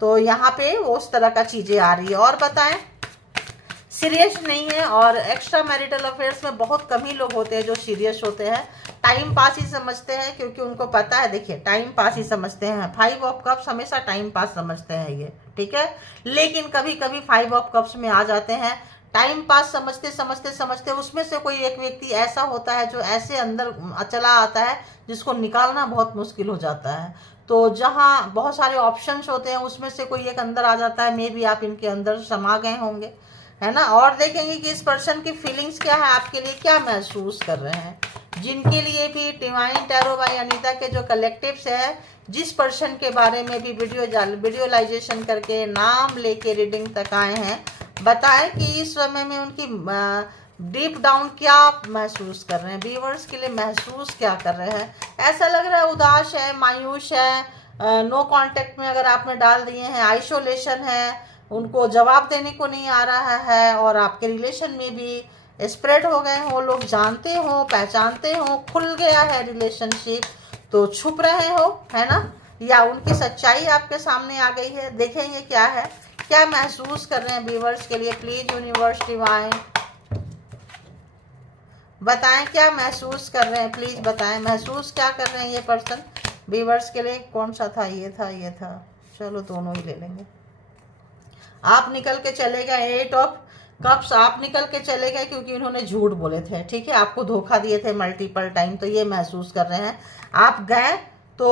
तो यहाँ पे उस तरह का चीजें आ रही है। और बताएं, सीरियस नहीं है, और एक्स्ट्रा मैरिटल अफेयर्स में बहुत कम ही लोग होते हैं जो सीरियस होते हैं, टाइम पास ही समझते हैं, क्योंकि उनको पता है, देखिए टाइम पास ही समझते हैं। 5 ऑफ कप्स हमेशा टाइम पास समझते हैं ये, ठीक है। लेकिन कभी कभी 5 ऑफ कप्स में आ जाते हैं, टाइम पास समझते समझते समझते उसमें से कोई एक व्यक्ति ऐसा होता है जो ऐसे अंदर चला आता है जिसको निकालना बहुत मुश्किल हो जाता है। तो जहाँ बहुत सारे ऑप्शंस होते हैं उसमें से कोई एक अंदर आ जाता है, मे बी आप इनके अंदर समा गए होंगे, है ना। और देखेंगे कि इस पर्सन की फीलिंग्स क्या है, आपके लिए क्या महसूस कर रहे हैं। जिनके लिए भी डिवाइन टैरो बाय अनीता के जो कलेक्टिव्स है, जिस पर्सन के बारे में भी वीडियोलाइजेशन करके नाम लेके रीडिंग तक आए हैं, बताएं कि इस समय में उनकी डीप डाउन क्या महसूस कर रहे हैं, व्यूअर्स के लिए महसूस क्या कर रहे हैं। ऐसा लग रहा है उदास है, मायूस है, नो कांटेक्ट में अगर आपने डाल दिए हैं, आइसोलेशन है, उनको जवाब देने को नहीं आ रहा है, और आपके रिलेशन में भी स्प्रेड हो गए हो, लोग जानते हो, पहचानते हो, खुल गया है रिलेशनशिप, तो छुप रहे हो, है ना, या उनकी सच्चाई आपके सामने आ गई है। देखेंगे क्या है, क्या महसूस कर रहे हैं व्यूअर्स के लिए। प्लीज यूनिवर्स डिवाइन बताएं क्या महसूस कर रहे हैं, प्लीज बताएं महसूस क्या कर रहे हैं ये पर्सन व्यूअर्स के लिए। कौन सा था, ये था, चलो दोनों ही ले लेंगे। आप निकल के चले गए 8 ऑफ कप्स, आप निकल के चले गए क्योंकि उन्होंने झूठ बोले थे, ठीक है, आपको धोखा दिए थे मल्टीपल टाइम, तो ये महसूस कर रहे हैं। आप गए तो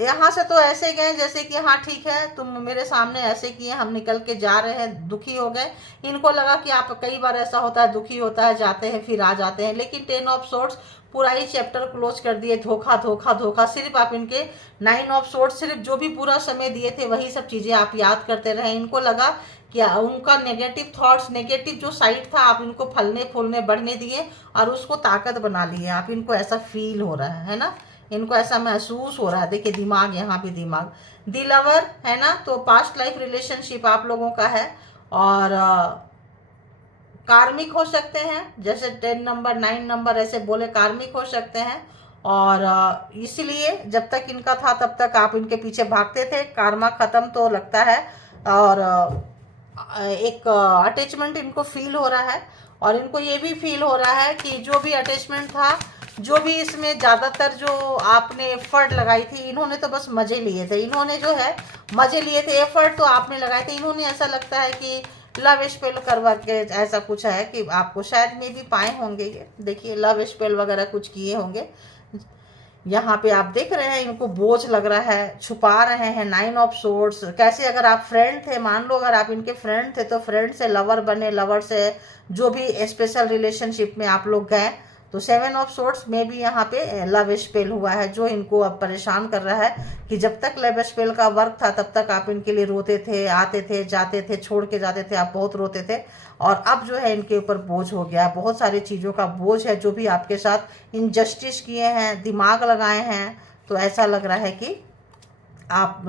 यहाँ से तो ऐसे गए जैसे कि हाँ ठीक है, तुम मेरे सामने ऐसे किए, हम निकल के जा रहे हैं, दुखी हो गए। इनको लगा कि आप, कई बार ऐसा होता है, दुखी होता है, जाते हैं फिर आ जाते हैं, लेकिन 10 ऑफ सोर्ट्स पूरा ही चैप्टर क्लोज कर दिए। धोखा धोखा धोखा, सिर्फ आप इनके 9 ऑफ सोर्ट्स, सिर्फ जो भी पूरा समय दिए थे वही सब चीजें आप याद करते रहे। इनको लगा कि उनका नेगेटिव थॉट्स, नेगेटिव जो साइड था, आप इनको फलने फूलने बढ़ने दिए और उसको ताकत बना लिए आप। इनको ऐसा फील हो रहा है ना, इनको ऐसा महसूस हो रहा है। देखिए दिमाग, यहाँ भी दिमाग, द लवर है ना, तो पास्ट लाइफ रिलेशनशिप आप लोगों का है, और कार्मिक हो सकते हैं, जैसे 10 नंबर 9 नंबर ऐसे बोले, कार्मिक हो सकते हैं। और इसलिए जब तक इनका था तब तक आप इनके पीछे भागते थे, कार्मा खत्म तो लगता है, और एक अटैचमेंट इनको फील हो रहा है। और इनको ये भी फील हो रहा है कि जो भी अटैचमेंट था, जो भी इसमें ज़्यादातर जो आपने एफर्ट लगाई थी, इन्होंने तो बस मज़े लिए थे, इन्होंने जो है मज़े लिए थे, एफर्ट तो आपने लगाए थे। इन्होंने ऐसा लगता है कि लव स्पेल करवा के ऐसा कुछ है कि आपको शायद में भी पाए होंगे, ये देखिए लव स्पेल वगैरह कुछ किए होंगे। यहाँ पे आप देख रहे हैं इनको बोझ लग रहा है, छुपा रहे हैं। 9 ऑफ सोर्ड्स, कैसे अगर आप फ्रेंड थे, मान लो अगर आप इनके फ्रेंड थे तो फ्रेंड से लवर बने, लवर से जो भी स्पेशल रिलेशनशिप में आप लोग गए, तो 7 ऑफ सोर्ड्स में भी यहाँ पे लव स्पेल हुआ है, जो इनको अब परेशान कर रहा है कि जब तक लव स्पेल का वर्क था तब तक आप इनके लिए रोते थे, आते थे, जाते थे, छोड़ के जाते थे, आप बहुत रोते थे। और अब जो है इनके ऊपर बोझ हो गया, बहुत सारी चीज़ों का बोझ है, जो भी आपके साथ इनजस्टिस किए हैं, दिमाग लगाए हैं, तो ऐसा लग रहा है कि आप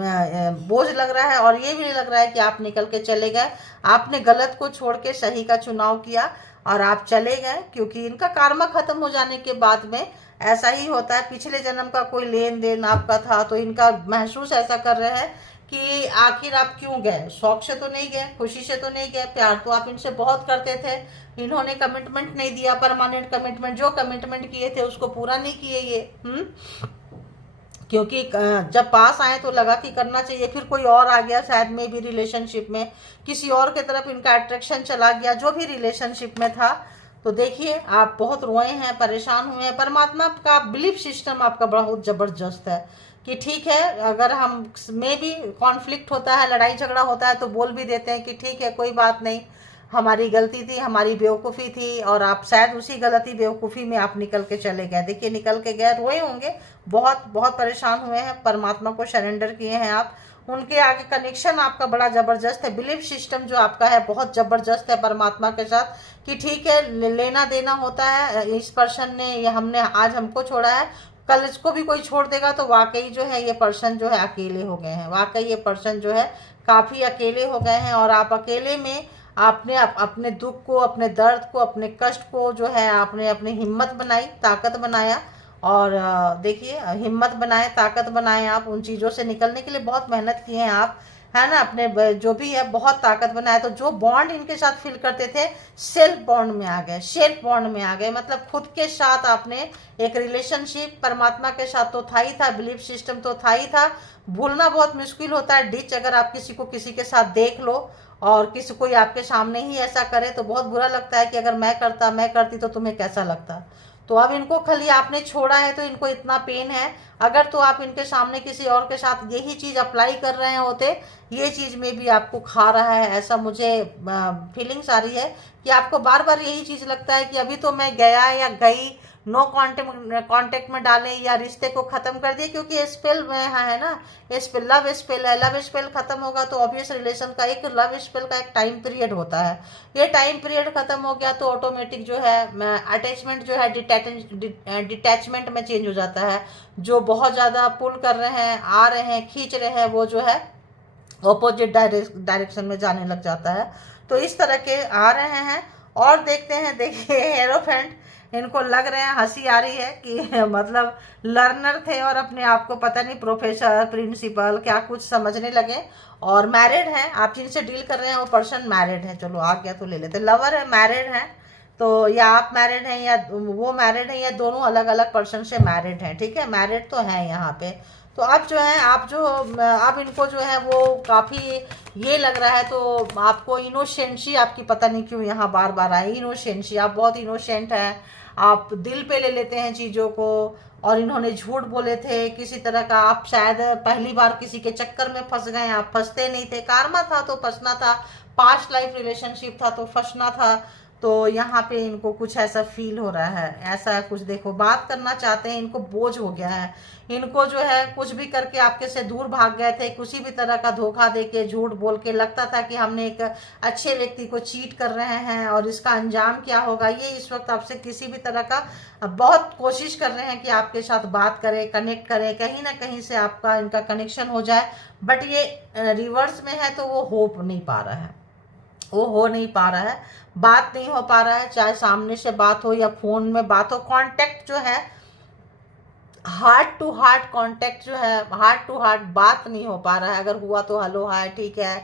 बोझ लग रहा है। और ये भी लग रहा है कि आप निकल के चले गए, आपने गलत को छोड़ के सही का चुनाव किया और आप चले गए, क्योंकि इनका कार्मा खत्म हो जाने के बाद में ऐसा ही होता है। पिछले जन्म का कोई लेन देन आपका था, तो इनका महसूस ऐसा कर रहे हैं कि आखिर आप क्यों गए, शौक से तो नहीं गए, खुशी से तो नहीं गए, प्यार तो आप इनसे बहुत करते थे, इन्होंने कमिटमेंट नहीं दिया, परमानेंट कमिटमेंट, जो कमिटमेंट किए थे उसको पूरा नहीं किए ये। क्योंकि जब पास आए तो लगा कि करना चाहिए, फिर कोई और आ गया शायद में भी रिलेशनशिप में, किसी और की तरफ इनका अट्रैक्शन चला गया जो भी रिलेशनशिप में था। तो देखिए आप बहुत रोए हैं, परेशान हुए हैं। परमात्मा का बिलीफ सिस्टम आपका बहुत ज़बरदस्त है कि ठीक है, अगर हम में भी कॉन्फ्लिक्ट होता है, लड़ाई झगड़ा होता है तो बोल भी देते हैं कि ठीक है कोई बात नहीं, हमारी गलती थी, हमारी बेवकूफ़ी थी, और आप शायद उसी गलती बेवकूफ़ी में आप निकल के चले गए। देखिए निकल के गए, रोए होंगे, बहुत बहुत परेशान हुए हैं, परमात्मा को सरेंडर किए हैं आप। उनके आगे कनेक्शन आपका बड़ा ज़बरदस्त है, बिलीफ सिस्टम जो आपका है बहुत ज़बरदस्त है परमात्मा के साथ कि ठीक है लेना देना होता है। इस पर्सन ने, ये हमने आज हमको छोड़ा है, कल इसको भी कोई छोड़ देगा तो वाकई जो है ये पर्सन जो है अकेले हो गए हैं, वाकई ये पर्सन जो है काफ़ी अकेले हो गए हैं। और आप अकेले में आपने अपने दुख को, अपने दर्द को, अपने कष्ट को जो है आपने अपनी हिम्मत बनाई, ताकत बनाया। और देखिए हिम्मत बनाए, ताकत बनाए, आप उन चीज़ों से निकलने के लिए बहुत मेहनत किए हैं आप, है ना, अपने जो भी है बहुत ताकत बनाए। तो जो बॉन्ड इनके साथ फील करते थे सेल्फ बॉन्ड में आ गए, सेल्फ बॉन्ड में आ गए, मतलब खुद के साथ आपने एक रिलेशनशिप, परमात्मा के साथ तो था ही था, बिलीफ सिस्टम तो था ही था। भूलना बहुत मुश्किल होता है डिच, अगर आप किसी को किसी के साथ देख लो और किसी कोई आपके सामने ही ऐसा करे तो बहुत बुरा लगता है कि अगर मैं करती तो तुम्हें कैसा लगता। तो अब इनको खाली आपने छोड़ा है तो इनको इतना पेन है। अगर तो आप इनके सामने किसी और के साथ यही चीज़ अप्लाई कर रहे होते, ये चीज़ में भी आपको खा रहा है, ऐसा मुझे फीलिंग्स आ रही है कि आपको बार बार यही चीज़ लगता है कि अभी तो मैं गया या गई, नो कांटेक्ट में डाले या रिश्ते को ख़त्म कर दिए, क्योंकि स्पेल में है ना, स्पेल लव स्पेल है, लव स्पेल ख़त्म होगा तो ऑब्वियस रिलेशन का एक लव स्पेल का एक टाइम पीरियड होता है, ये टाइम पीरियड ख़त्म हो गया तो ऑटोमेटिक जो है अटैचमेंट जो है डिटैचमेंट में चेंज हो जाता है। जो बहुत ज़्यादा पुल कर रहे हैं, आ रहे हैं, खींच रहे हैं, वो जो है ऑपोजिट डायरेक्शन में जाने लग जाता है। तो इस तरह के आ रहे हैं। और देखते हैं, देखिए हेरोफेंट, इनको लग रहे हैं, हंसी आ रही है कि मतलब लर्नर थे और अपने आप को पता नहीं प्रोफेसर, प्रिंसिपल क्या कुछ समझने लगे। और मैरिड हैं, आप जिनसे डील कर रहे हैं वो पर्सन मैरिड है, चलो आ गया तो ले लेते, लवर है, मैरिड है, तो या आप मैरिड हैं या वो मैरिड है, या दोनों अलग अलग पर्सन से मैरिड हैं, ठीक है, मैरिड तो हैं यहाँ पे। तो अब जो है आप जो अब इनको जो है वो काफ़ी ये लग रहा है, तो आपको इनोसेंसी आपकी पता नहीं क्यों यहाँ बार बार आई, इनोसेंसी, आप बहुत इनोसेंट हैं, आप दिल पे ले लेते हैं चीज़ों को। और इन्होंने झूठ बोले थे किसी तरह का, आप शायद पहली बार किसी के चक्कर में फंस गए, आप फंसते नहीं थे, कार्मा था तो फंसना था, पास्ट लाइफ रिलेशनशिप था तो फंसना था। तो यहाँ पे इनको कुछ ऐसा फील हो रहा है, ऐसा कुछ, देखो बात करना चाहते हैं, इनको बोझ हो गया है, इनको जो है कुछ भी करके आपके से दूर भाग गए थे, किसी भी तरह का धोखा देके, झूठ बोल के, लगता था कि हमने एक अच्छे व्यक्ति को चीट कर रहे हैं और इसका अंजाम क्या होगा, ये इस वक्त आपसे किसी भी तरह का बहुत कोशिश कर रहे हैं कि आपके साथ बात करें, कनेक्ट करें, कहीं ना कहीं से आपका इनका कनेक्शन हो जाए। बट ये रिवर्स में है तो वो हो नहीं पा रहा है, वो हो नहीं पा रहा है, बात नहीं हो पा रहा है, चाहे सामने से बात हो या फोन में बात हो, कांटेक्ट जो है हार्ट टू हार्ट कांटेक्ट जो है, हार्ट टू हार्ट बात नहीं हो पा रहा है। अगर हुआ तो हेलो हाय ठीक है,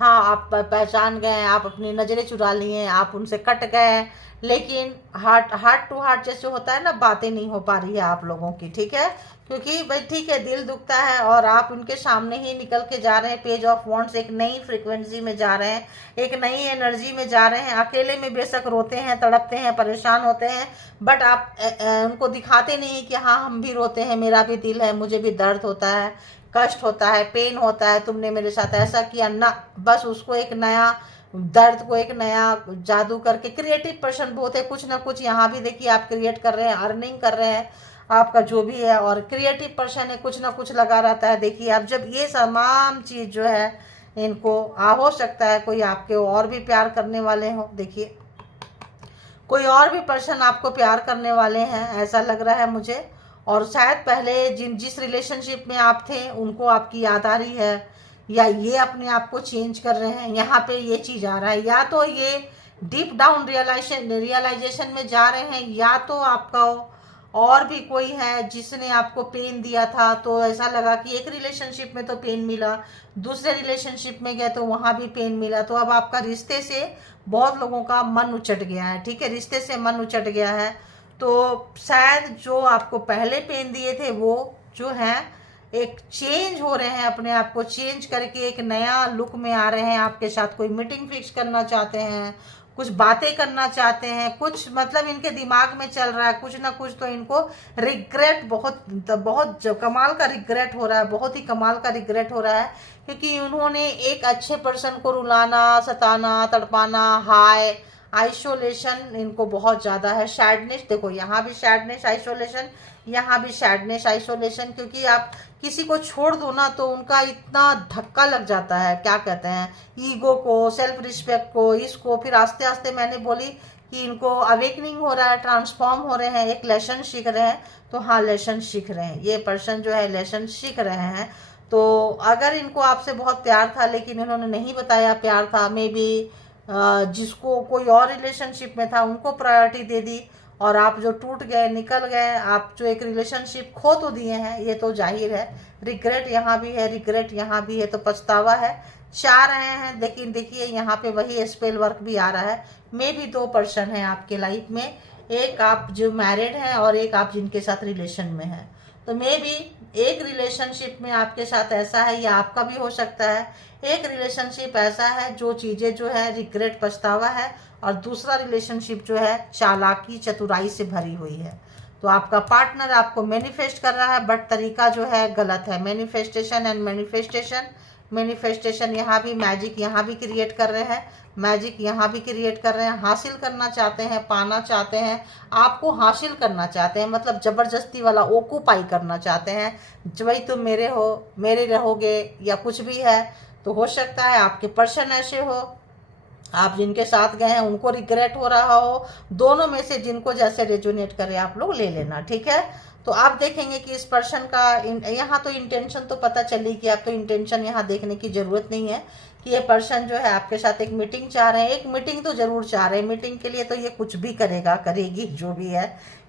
हाँ आप पहचान गए, आप अपनी नज़रें चुरा लिए, आप उनसे कट गए, लेकिन हार्ट टू हार्ट जैसे होता है ना, बातें नहीं हो पा रही है आप लोगों की, ठीक है, क्योंकि भाई ठीक है दिल दुखता है और आप उनके सामने ही निकल के जा रहे हैं, पेज ऑफ वॉन्ट्स, एक नई फ्रीक्वेंसी में जा रहे हैं, एक नई एनर्जी में जा रहे हैं। अकेले में बेशक रोते हैं, तड़पते हैं, परेशान होते हैं, बट आप उनको दिखाते नहीं कि हाँ हम भी रोते हैं, मेरा भी दिल है, मुझे भी दर्द होता है, कष्ट होता है, पेन होता है, तुमने मेरे साथ ऐसा किया ना, बस उसको एक नया दर्द को एक नया जादू करके, क्रिएटिव पर्सन बहुत है, कुछ ना कुछ यहाँ भी देखिए आप क्रिएट कर रहे हैं, अर्निंग कर रहे हैं, आपका जो भी है, और क्रिएटिव पर्सन है, कुछ ना कुछ लगा रहता है। देखिए अब जब ये तमाम चीज़ जो है इनको हो सकता है कोई आपके और भी प्यार करने वाले हो, देखिए कोई और भी पर्सन आपको प्यार करने वाले हैं ऐसा लग रहा है मुझे। और शायद पहले जिस रिलेशनशिप में आप थे उनको आपकी याद आ रही है, या ये अपने आप को चेंज कर रहे हैं, यहाँ पे ये चीज़ आ रहा है, या तो ये डीप डाउन रियलाइजेशन में जा रहे हैं, या तो आपका और भी कोई है जिसने आपको पेन दिया था, तो ऐसा लगा कि एक रिलेशनशिप में तो पेन मिला, दूसरे रिलेशनशिप में गए तो वहाँ भी पेन मिला, तो अब आपका रिश्ते से बहुत लोगों का मन उचट गया है, ठीक है, रिश्ते से मन उचट गया है। तो शायद जो आपको पहले पेन दिए थे वो जो है एक चेंज हो रहे हैं, अपने आप को चेंज करके एक नया लुक में आ रहे हैं, आपके साथ कोई मीटिंग फिक्स करना चाहते हैं, कुछ बातें करना चाहते हैं, कुछ मतलब इनके दिमाग में चल रहा है कुछ ना कुछ, तो इनको रिग्रेट बहुत बहुत कमाल का रिग्रेट हो रहा है, बहुत ही कमाल का रिग्रेट हो रहा है, क्योंकि उन्होंने एक अच्छे पर्सन को रुलाना, सताना, तड़पाना, हाय आइसोलेशन इनको बहुत ज़्यादा है, सैडनेस, देखो यहाँ भी सैडनेस आइसोलेशन, यहाँ भी सैडनेस आइसोलेशन, क्योंकि आप किसी को छोड़ दो ना तो उनका इतना धक्का लग जाता है, क्या कहते हैं, ईगो को, सेल्फ रिस्पेक्ट को, इसको, फिर आस्ते आस्ते मैंने बोली कि इनको अवेकनिंग हो रहा है, ट्रांसफॉर्म हो रहे हैं, एक लेसन सीख रहे हैं, तो हाँ लेसन सीख रहे हैं, ये पर्सन जो है लेसन सीख रहे हैं। तो अगर इनको आपसे बहुत प्यार था लेकिन इन्होंने नहीं बताया प्यार था, मे बी जिसको कोई और रिलेशनशिप में था उनको प्रायोरिटी दे दी, और आप जो टूट गए, निकल गए, आप जो एक रिलेशनशिप खो तो दिए हैं, ये तो जाहिर है, रिग्रेट यहाँ भी है, रिग्रेट यहाँ भी है, तो पछतावा है, चाह रहे हैं, लेकिन देखिए यहाँ पे वही स्पेल वर्क भी आ रहा है। मे भी दो पर्सन है आपके लाइफ में, एक आप जो मैरिड हैं और एक आप जिनके साथ रिलेशन में हैं, तो मे भी एक रिलेशनशिप में आपके साथ ऐसा है, या आपका भी हो सकता है, एक रिलेशनशिप ऐसा है जो चीज़ें जो है रिग्रेट पछतावा है, और दूसरा रिलेशनशिप जो है चालाकी चतुराई से भरी हुई है। तो आपका पार्टनर आपको मैनिफेस्ट कर रहा है, बट तरीका जो है गलत है, मैनिफेस्टेशन एंड मैनिफेस्टेशन यहाँ भी, मैजिक यहाँ भी क्रिएट कर रहे हैं, मैजिक यहाँ भी क्रिएट कर रहे हैं, हासिल करना चाहते हैं, पाना चाहते हैं, आपको हासिल करना चाहते हैं, मतलब जबरदस्ती वाला ओकुपाई करना चाहते हैं, भाई तुम मेरे हो, मेरे रहोगे, या कुछ भी है। तो हो सकता है आपके पर्सन ऐसे हो, आप जिनके साथ गए हैं उनको रिग्रेट हो रहा हो, दोनों में से जिनको जैसे रेजोनेट करे आप लोग ले लेना, ठीक है। तो आप देखेंगे कि इस पर्सन का यहाँ तो इंटेंशन तो पता चली कि आपको इंटेंशन यहाँ देखने की ज़रूरत नहीं है कि ये पर्सन जो है आपके साथ एक मीटिंग चाह रहे हैं, एक मीटिंग तो ज़रूर चाह रहे हैं, मीटिंग के लिए तो ये कुछ भी करेगा, करेगी, जो भी है,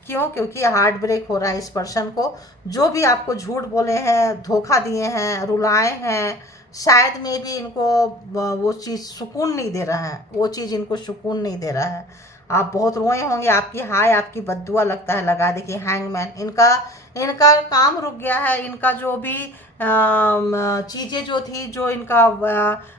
क्यों, क्योंकि हार्ट ब्रेक हो रहा है इस पर्सन को, जो भी आपको झूठ बोले हैं, धोखा दिए हैं, रुलाए हैं, शायद में भी इनको वो चीज़ सुकून नहीं दे रहा है, वो चीज़ इनको सुकून नहीं दे रहा है। आप बहुत रोए होंगे, आपकी हाय आपकी बद्दुआ लगता है लगा, देखिए हैंगमैन, इनका काम रुक गया है, इनका जो भी चीज़ें जो थी जो इनका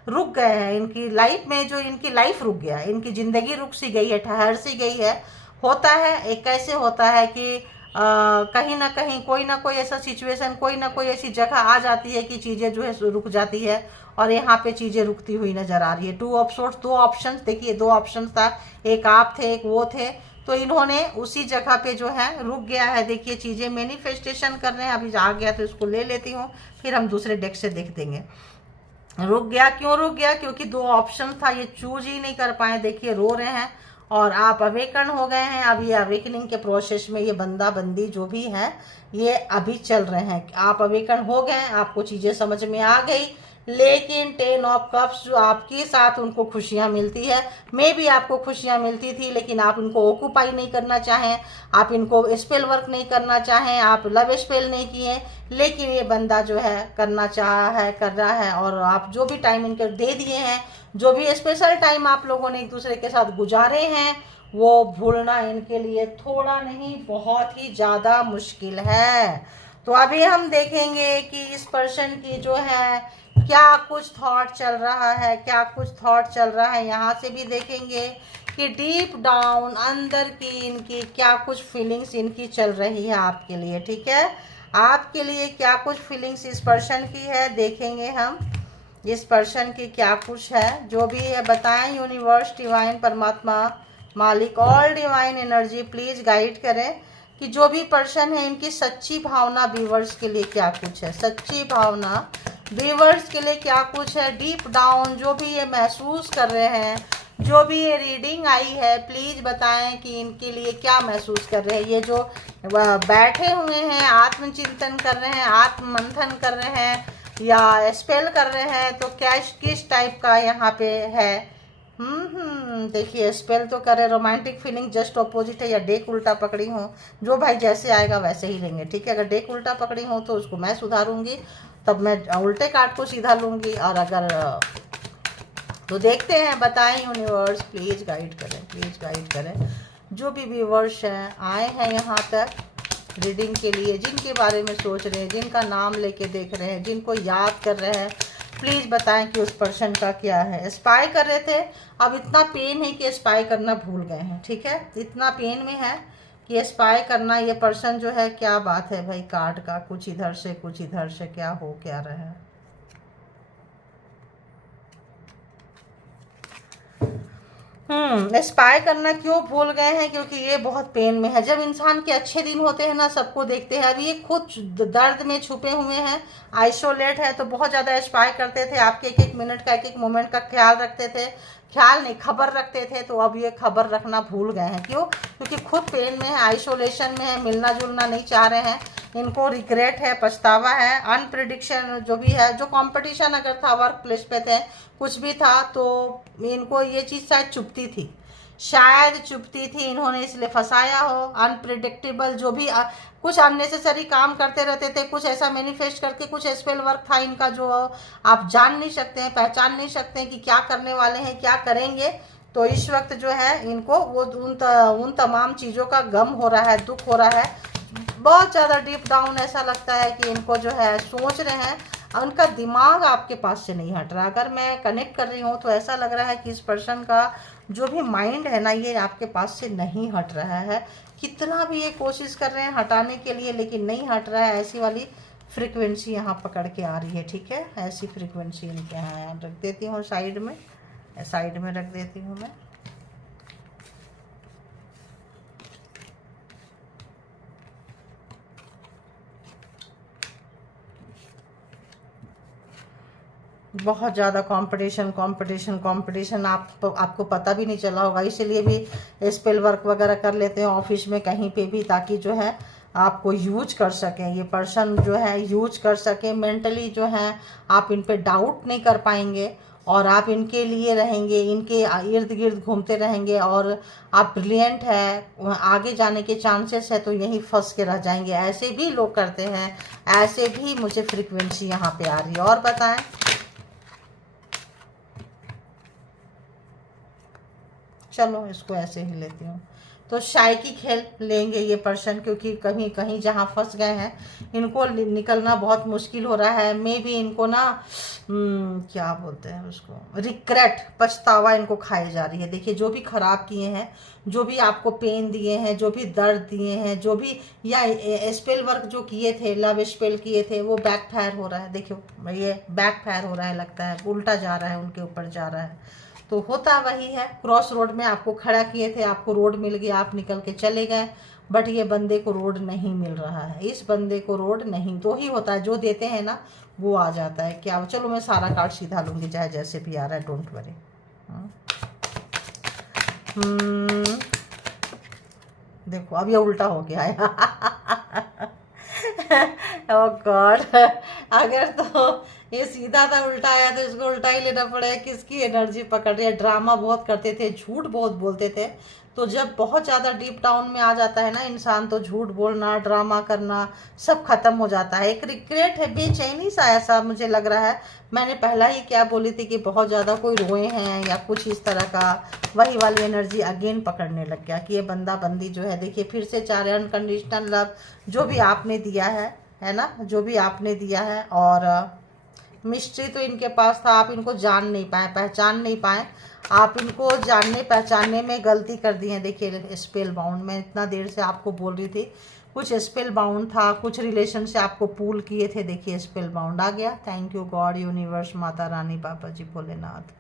रुक गए हैं, इनकी लाइफ में जो इनकी लाइफ रुक गया है, इनकी ज़िंदगी रुक सी गई है, ठहर सी गई है। होता है एक कैसे होता है कि कहीं ना कहीं कोई ना कोई ऐसा सिचुएशन, कोई ना कोई ऐसी जगह आ जाती है कि चीज़ें जो है रुक जाती है, और यहाँ पे चीज़ें रुकती हुई नज़र आ रही है। दो ऑप्शंस देखिए, दो ऑप्शंस था, एक आप थे, एक वो थे, तो इन्होंने उसी जगह पे जो है रुक गया है, देखिए चीज़ें मैनिफेस्टेशन कर रहे हैं। अभी आ गया तो इसको ले लेती हूँ, फिर हम दूसरे डेक से देख देंगे। रुक गया, क्यों रुक गया, क्योंकि दो ऑप्शन था, ये चूज ही नहीं कर पाए, देखिए रो रहे हैं, और आप अवेकन हो गए हैं। अब ये अवेकनिंग के प्रोसेस में ये बंदा बंदी जो भी है ये अभी चल रहे हैं, आप अवेकन हो गए, आपको चीज़ें समझ में आ गई, लेकिन 10 ऑफ कप्स जो आपके साथ उनको खुशियां मिलती है, मे भी आपको खुशियां मिलती थी, लेकिन आप इनको ऑक्यूपाई नहीं करना चाहें, आप इनको स्पेल वर्क नहीं करना चाहें, आप लव स्पेल नहीं किए, लेकिन ये बंदा जो है करना चाहा है, कर रहा है, और आप जो भी टाइम इनके दे दिए हैं, जो भी स्पेशल टाइम आप लोगों ने एक दूसरे के साथ गुजारे हैं, वो भूलना इनके लिए थोड़ा नहीं बहुत ही ज़्यादा मुश्किल है। तो अभी हम देखेंगे कि इस पर्सन की जो है क्या कुछ थॉट चल रहा है, क्या कुछ थॉट चल रहा है। यहाँ से भी देखेंगे कि डीप डाउन अंदर की इनकी क्या कुछ फीलिंग्स इनकी चल रही है आपके लिए, ठीक है। आपके लिए क्या कुछ फीलिंग्स इस पर्सन की है, देखेंगे हम इस पर्सन की क्या कुछ है, जो भी है बताएं। यूनिवर्स, डिवाइन, परमात्मा, मालिक, all divine energy please guide करें कि जो भी पर्सन है इनकी सच्ची भावना व्यूवर्स के लिए क्या कुछ है, सच्ची भावना व्यूवर्स के लिए क्या कुछ है। डीप डाउन जो भी ये महसूस कर रहे हैं, जो भी ये रीडिंग आई है, प्लीज बताएं कि इनके लिए क्या महसूस कर रहे हैं। ये जो बैठे हुए हैं, आत्मचिंतन कर रहे हैं, आत्ममंथन कर रहे हैं, या स्पेल कर रहे हैं, तो क्या किस टाइप का यहाँ पे है। देखिए स्पेल तो करे, रोमांटिक फीलिंग जस्ट ऑपोजिट है, या डेक उल्टा पकड़ी हो, जो भाई जैसे आएगा वैसे ही लेंगे, ठीक है। अगर डेक उल्टा पकड़ी हो तो उसको मैं सुधारूंगी, तब मैं उल्टे कार्ड को सीधा लूंगी, और अगर तो देखते हैं, बताएं यूनिवर्स, प्लीज़ गाइड करें, प्लीज़ गाइड करें। जो भी व्यूवर्स हैं आए हैं यहाँ तक रीडिंग के लिए, जिनके बारे में सोच रहे हैं, जिनका नाम लेके देख रहे हैं, जिनको याद कर रहे हैं, प्लीज़ बताएं कि उस पर्सन का क्या है। स्पाई कर रहे थे, अब इतना पेन है कि स्पाई करना भूल गए हैं, ठीक है। इतना पेन में है कि स्पाई करना, ये पर्सन जो है, क्या बात है भाई कार्ड का, कुछ इधर से कुछ इधर से, क्या हो क्या रहा है। स्पाई करना क्यों भूल गए हैं, क्योंकि ये बहुत पेन में है। जब इंसान के अच्छे दिन होते हैं ना, सबको देखते हैं, अभी ये खुद दर्द में छुपे हुए हैं, आइसोलेट है, तो बहुत ज़्यादा स्पाई करते थे, आपके एक एक मिनट का, एक एक मोमेंट का ख्याल रखते थे, ख्याल नहीं खबर रखते थे, तो अब ये खबर रखना भूल गए हैं। क्यों? क्योंकि खुद पेन में है, आइसोलेशन में है, मिलना जुलना नहीं चाह रहे हैं, इनको रिग्रेट है, पछतावा है, अनप्रिडिक्शन जो भी है, जो कंपटीशन अगर था वर्क प्लेस पे थे, कुछ भी था, तो इनको ये चीज़ शायद चुभती थी, शायद चुभती थी, इन्होंने इसलिए फंसाया हो। अनप्रिडिक्टेबल जो भी कुछ अननेसेसरी काम करते रहते थे, कुछ ऐसा मैनिफेस्ट करके, कुछ स्पेल वर्क था इनका जो आप जान नहीं सकते हैं, पहचान नहीं सकते हैं कि क्या करने वाले हैं, क्या करेंगे। तो इस वक्त जो है इनको वो उन तमाम चीज़ों का गम हो रहा है, दुख हो रहा है, बहुत ज़्यादा डीप डाउन ऐसा लगता है कि इनको जो है सोच रहे हैं, उनका दिमाग आपके पास से नहीं हट रहा। अगर मैं कनेक्ट कर रही हूँ तो ऐसा लग रहा है कि इस पर्सन का जो भी माइंड है ना, ये आपके पास से नहीं हट रहा है, कितना भी ये कोशिश कर रहे हैं हटाने के लिए, लेकिन नहीं हट रहा है। ऐसी वाली फ्रीक्वेंसी यहाँ पकड़ के आ रही है, ठीक है, ऐसी फ्रीक्वेंसी इनके यहाँ रख देती हूँ साइड में, साइड में रख देती हूँ मैं। बहुत ज़्यादा कंपटीशन कंपटीशन कंपटीशन, आपको पता भी नहीं चला होगा, इसीलिए भी स्पेल वर्क वगैरह कर लेते हैं ऑफिस में कहीं पे भी, ताकि जो है आपको यूज कर सकें, ये पर्सन जो है यूज कर सके मेंटली, जो है आप इन पे डाउट नहीं कर पाएंगे, और आप इनके लिए रहेंगे, इनके इर्द गिर्द घूमते रहेंगे, और आप ब्रिलियंट है, आगे जाने के चांसेस है, तो यहीं फंस के रह जाएंगे। ऐसे भी लोग करते हैं, ऐसे भी मुझे फ्रीक्वेंसी यहाँ पे आ रही है। और बताएं, चलो इसको ऐसे ही लेती हूँ। तो शायकी खेल लेंगे ये पर्सन, क्योंकि कहीं कहीं जहाँ फंस गए हैं, इनको निकलना बहुत मुश्किल हो रहा है। मे भी इनको ना क्या बोलते हैं उसको, रिग्रेट, पछतावा इनको खाई जा रही है। देखिए जो भी खराब किए हैं, जो भी आपको पेन दिए हैं, जो भी दर्द दिए हैं, जो भी या स्पेल वर्क जो किए थे, लव स्पेल किए थे, वो बैक फायर हो रहा है। देखियो ये बैक फायर हो रहा है, लगता है उल्टा जा रहा है, उनके ऊपर जा रहा है। तो होता वही है, क्रॉस रोड में आपको खड़ा किए थे, आपको रोड मिल गया, आप निकल के चले गए, बट ये बंदे को रोड नहीं मिल रहा है, इस बंदे को रोड नहीं। तो ही होता है, जो देते हैं ना वो आ जाता है। क्या, चलो मैं सारा कार्ड सीधा लूंगी, चाहे जैसे भी आ रहा है, डोंट वरी। देखो अब ये उल्टा हो गया है। ओह गॉड, अगर तो ये सीधा था, उल्टा आया तो इसको उल्टा ही लेना पड़ेगा। किसकी एनर्जी पकड़ रही है। ड्रामा बहुत करते थे, झूठ बहुत बोलते थे, तो जब बहुत ज़्यादा डीप डाउन में आ जाता है ना इंसान, तो झूठ बोलना, ड्रामा करना सब खत्म हो जाता है। एक रिग्रेट है, बेचैनी सा ऐसा मुझे लग रहा है। मैंने पहला ही क्या बोली थी कि बहुत ज़्यादा कोई रोए हैं या कुछ इस तरह का, वही वाली एनर्जी अगेन पकड़ने लग गया कि ये बंदा बंदी जो है, देखिए फिर से चाह रहे अनकंडीशनल लव, जो भी आपने दिया है ना, जो भी आपने दिया है। और मिस्ट्री तो इनके पास था, आप इनको जान नहीं पाए, पहचान नहीं पाए, आप इनको जानने पहचानने में गलती कर दी है। देखिए स्पेल बाउंड, मैं इतना देर से आपको बोल रही थी, कुछ स्पेल बाउंड था, कुछ रिलेशन से आपको पुल किए थे, देखिए स्पेल बाउंड आ गया। Thank you God, universe, Mata Rani, Baba ji Bholenath,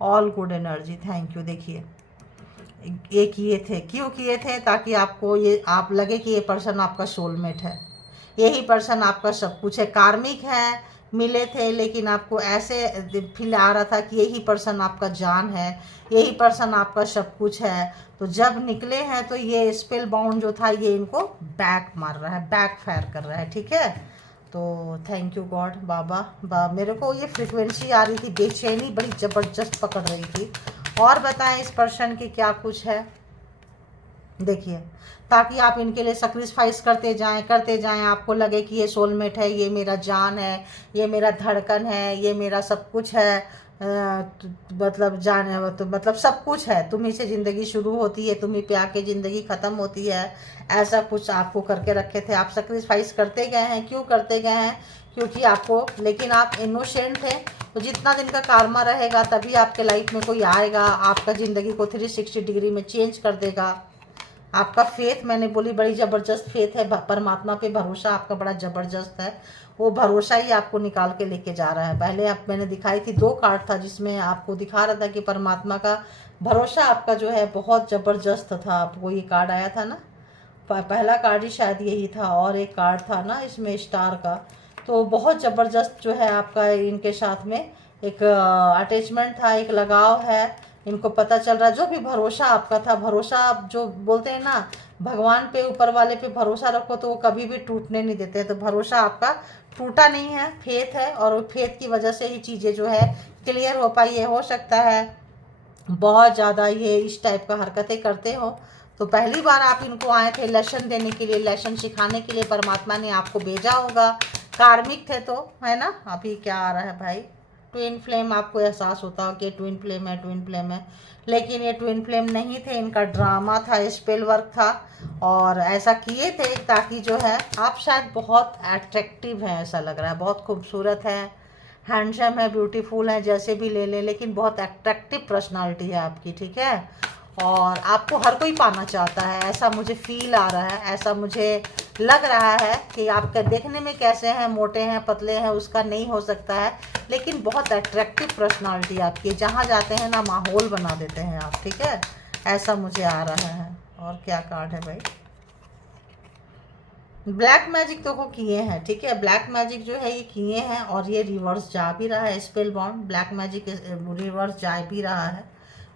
all good energy, thank you. देखिए ये किए थे, क्यों किए थे, ताकि आपको ये आप लगे कि ये पर्सन आपका सोलमेट है, यही पर्सन आपका सब कुछ है। कार्मिक है, मिले थे, लेकिन आपको ऐसे फील आ रहा था कि यही पर्सन आपका जान है, यही पर्सन आपका सब कुछ है। तो जब निकले हैं तो ये स्पेल बाउंड जो था, ये इनको बैक मार रहा है, बैक फायर कर रहा है, ठीक है। तो थैंक यू गॉड, बाबा मेरे को ये फ्रिक्वेंसी आ रही थी, बेचैनी बड़ी ज़बरदस्त पकड़ रही थी, और बताएं इस पर्सन की क्या कुछ है, देखिए, ताकि आप इनके लिए सेक्रीफाइस करते जाएं, आपको लगे कि ये सोलमेट है, ये मेरा जान है, ये मेरा धड़कन है, ये मेरा सब कुछ है, मतलब जाने तो मतलब सब कुछ है, तुम्ही से ज़िंदगी शुरू होती है, तुम्ही पे आके ज़िंदगी ख़त्म होती है, ऐसा कुछ आपको करके रखे थे। आप सेक्रीफाइस करते गए हैं, क्यों करते गए हैं? क्योंकि आपको, लेकिन आप इनोसेंट थे, तो जितना दिन का कारमा रहेगा तभी आपके लाइफ में कोई आएगा, आपका ज़िंदगी को 360 डिग्री में चेंज कर देगा। आपका फेथ, मैंने बोली बड़ी ज़बरदस्त फेथ है, परमात्मा पे भरोसा आपका बड़ा ज़बरदस्त है, वो भरोसा ही आपको निकाल के लेके जा रहा है। पहले आप मैंने दिखाई थी 2 कार्ड था जिसमें आपको दिखा रहा था कि परमात्मा का भरोसा आपका जो है बहुत ज़बरदस्त था। आपको ये कार्ड आया था ना, पहला कार्ड ही शायद यही था, और एक कार्ड था ना इसमें स्टार का, तो बहुत ज़बरदस्त जो है आपका इनके साथ में एक अटैचमेंट था, एक लगाव है। इनको पता चल रहा है जो भी भरोसा आपका था, भरोसा आप जो बोलते हैं ना, भगवान पे, ऊपर वाले पे भरोसा रखो तो वो कभी भी टूटने नहीं देते, तो भरोसा आपका टूटा नहीं है, फेथ है, और फेथ की वजह से ही चीज़ें जो है क्लियर हो पाई है। हो सकता है बहुत ज़्यादा ये इस टाइप का हरकतें करते हो, तो पहली बार आप इनको आए थे लेसन देने के लिए, लेसन सिखाने के लिए परमात्मा ने आपको भेजा होगा। कार्मिक थे तो, है ना। अभी क्या आ रहा है भाई, ट्विन फ्लेम, आपको एहसास होता हो कि ट्विन फ्लेम है, ट्विन फ्लेम है, लेकिन ये ट्विन फ्लेम नहीं थे, इनका ड्रामा था, स्पेल वर्क था, और ऐसा किए थे ताकि जो है आप शायद बहुत अट्रैक्टिव हैं, ऐसा लग रहा है, बहुत खूबसूरत है, हैंडसम है, ब्यूटीफुल है, जैसे भी ले लें, लेकिन बहुत अट्रैक्टिव पर्सनालिटी है आपकी, ठीक है। और आपको हर कोई पाना चाहता है, ऐसा मुझे फील आ रहा है, ऐसा मुझे लग रहा है कि आपके देखने में कैसे हैं, मोटे हैं, पतले हैं, उसका नहीं हो सकता है, लेकिन बहुत अट्रैक्टिव पर्सनालिटी आपकी, जहाँ जाते हैं ना माहौल बना देते हैं आप, ठीक है, ऐसा मुझे आ रहा है। और क्या कार्ड है भाई, ब्लैक मैजिक तो वो किए हैं, ठीक है, ब्लैक मैजिक जो है ये किए हैं, और ये रिवर्स जा भी रहा है, spell bond black magic reverse जा भी रहा है।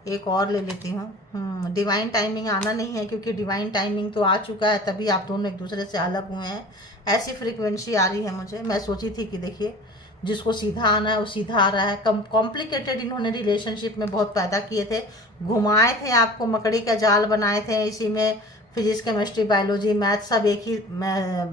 एक और ले लेती हूँ। डिवाइन टाइमिंग आना नहीं है, क्योंकि डिवाइन टाइमिंग तो आ चुका है, तभी आप दोनों एक दूसरे से अलग हुए हैं, ऐसी फ्रीक्वेंसी आ रही है मुझे। मैं सोची थी कि देखिए जिसको सीधा आना है वो सीधा आ रहा है। कॉम्प्लिकेटेड इन्होंने रिलेशनशिप में बहुत पैदा किए थे, घुमाए थे आपको, मकड़ी का जाल बनाए थे, इसी में फिजिक्स, केमिस्ट्री, बायोलॉजी, मैथ सब एक ही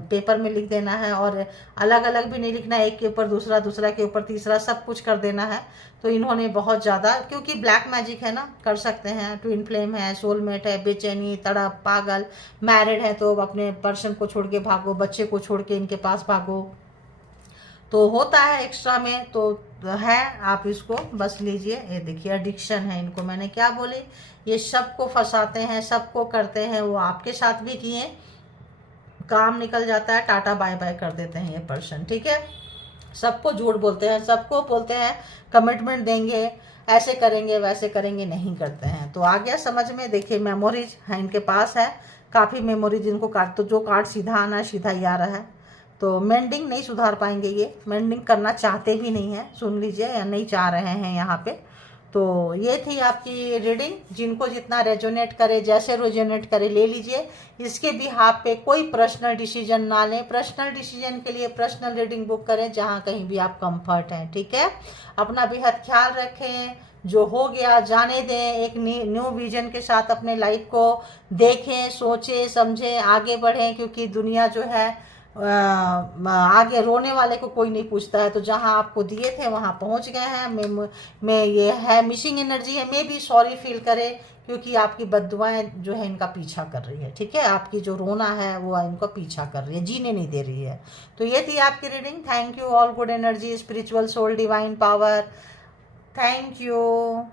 पेपर में लिख देना है, और अलग अलग भी नहीं लिखना, एक के ऊपर दूसरा, दूसरा के ऊपर तीसरा, सब कुछ कर देना है। तो इन्होंने बहुत ज़्यादा, क्योंकि ब्लैक मैजिक है ना, कर सकते हैं, ट्विन फ्लेम है, सोलमेट है, बेचैनी, तड़प, पागल, मैरिड है तो अपने पर्सन को छोड़ के भागो, बच्चे को छोड़ के इनके पास भागो, तो होता है एक्स्ट्रा में, तो है, आप इसको बस लीजिए। ये देखिए एडिक्शन है इनको, मैंने क्या बोली, ये सबको फंसाते हैं, सबको करते हैं, वो आपके साथ भी किए, काम निकल जाता है, टाटा बाय बाय कर देते हैं ये पर्सन, ठीक है। सबको झूठ बोलते हैं, सबको बोलते हैं कमिटमेंट देंगे, ऐसे करेंगे, वैसे करेंगे, नहीं करते हैं। तो आ गया समझ में। देखिए मेमोरीज है इनके पास है, काफ़ी मेमोरीज इनको, कार्ड तो जो कार्ड सीधा आना है सीधा ही आ रहा है, तो मेंडिंग नहीं सुधार पाएंगे, ये मेंडिंग करना चाहते भी नहीं है, सुन लीजिए, या नहीं चाह रहे हैं यहाँ पे। तो ये थी आपकी रीडिंग, जिनको जितना रेजोनेट करे, जैसे रेजोनेट करे ले लीजिए। इसके बिहाफ पे कोई पर्सनल डिसीजन ना लें, पर्सनल डिसीजन के लिए पर्सनल रीडिंग बुक करें जहाँ कहीं भी आप कंफर्ट हैं, ठीक है। अपना बेहद ख्याल रखें, जो हो गया जाने दें, एक न्यू विजन के साथ अपने लाइफ को देखें, सोचें, समझें, आगे बढ़ें, क्योंकि दुनिया जो है आगे रोने वाले को कोई नहीं पूछता है। तो जहां आपको दिए थे वहां पहुंच गए हैं। मैं ये है मिसिंग एनर्जी है, मैं भी सॉरी फील करें, क्योंकि आपकी बद्दुआएं जो है इनका पीछा कर रही है, ठीक है, आपकी जो रोना है वो इनको पीछा कर रही है, जीने नहीं दे रही है। तो ये थी आपकी reading. Thank you, all good energy, spiritual soul, divine power, thank you.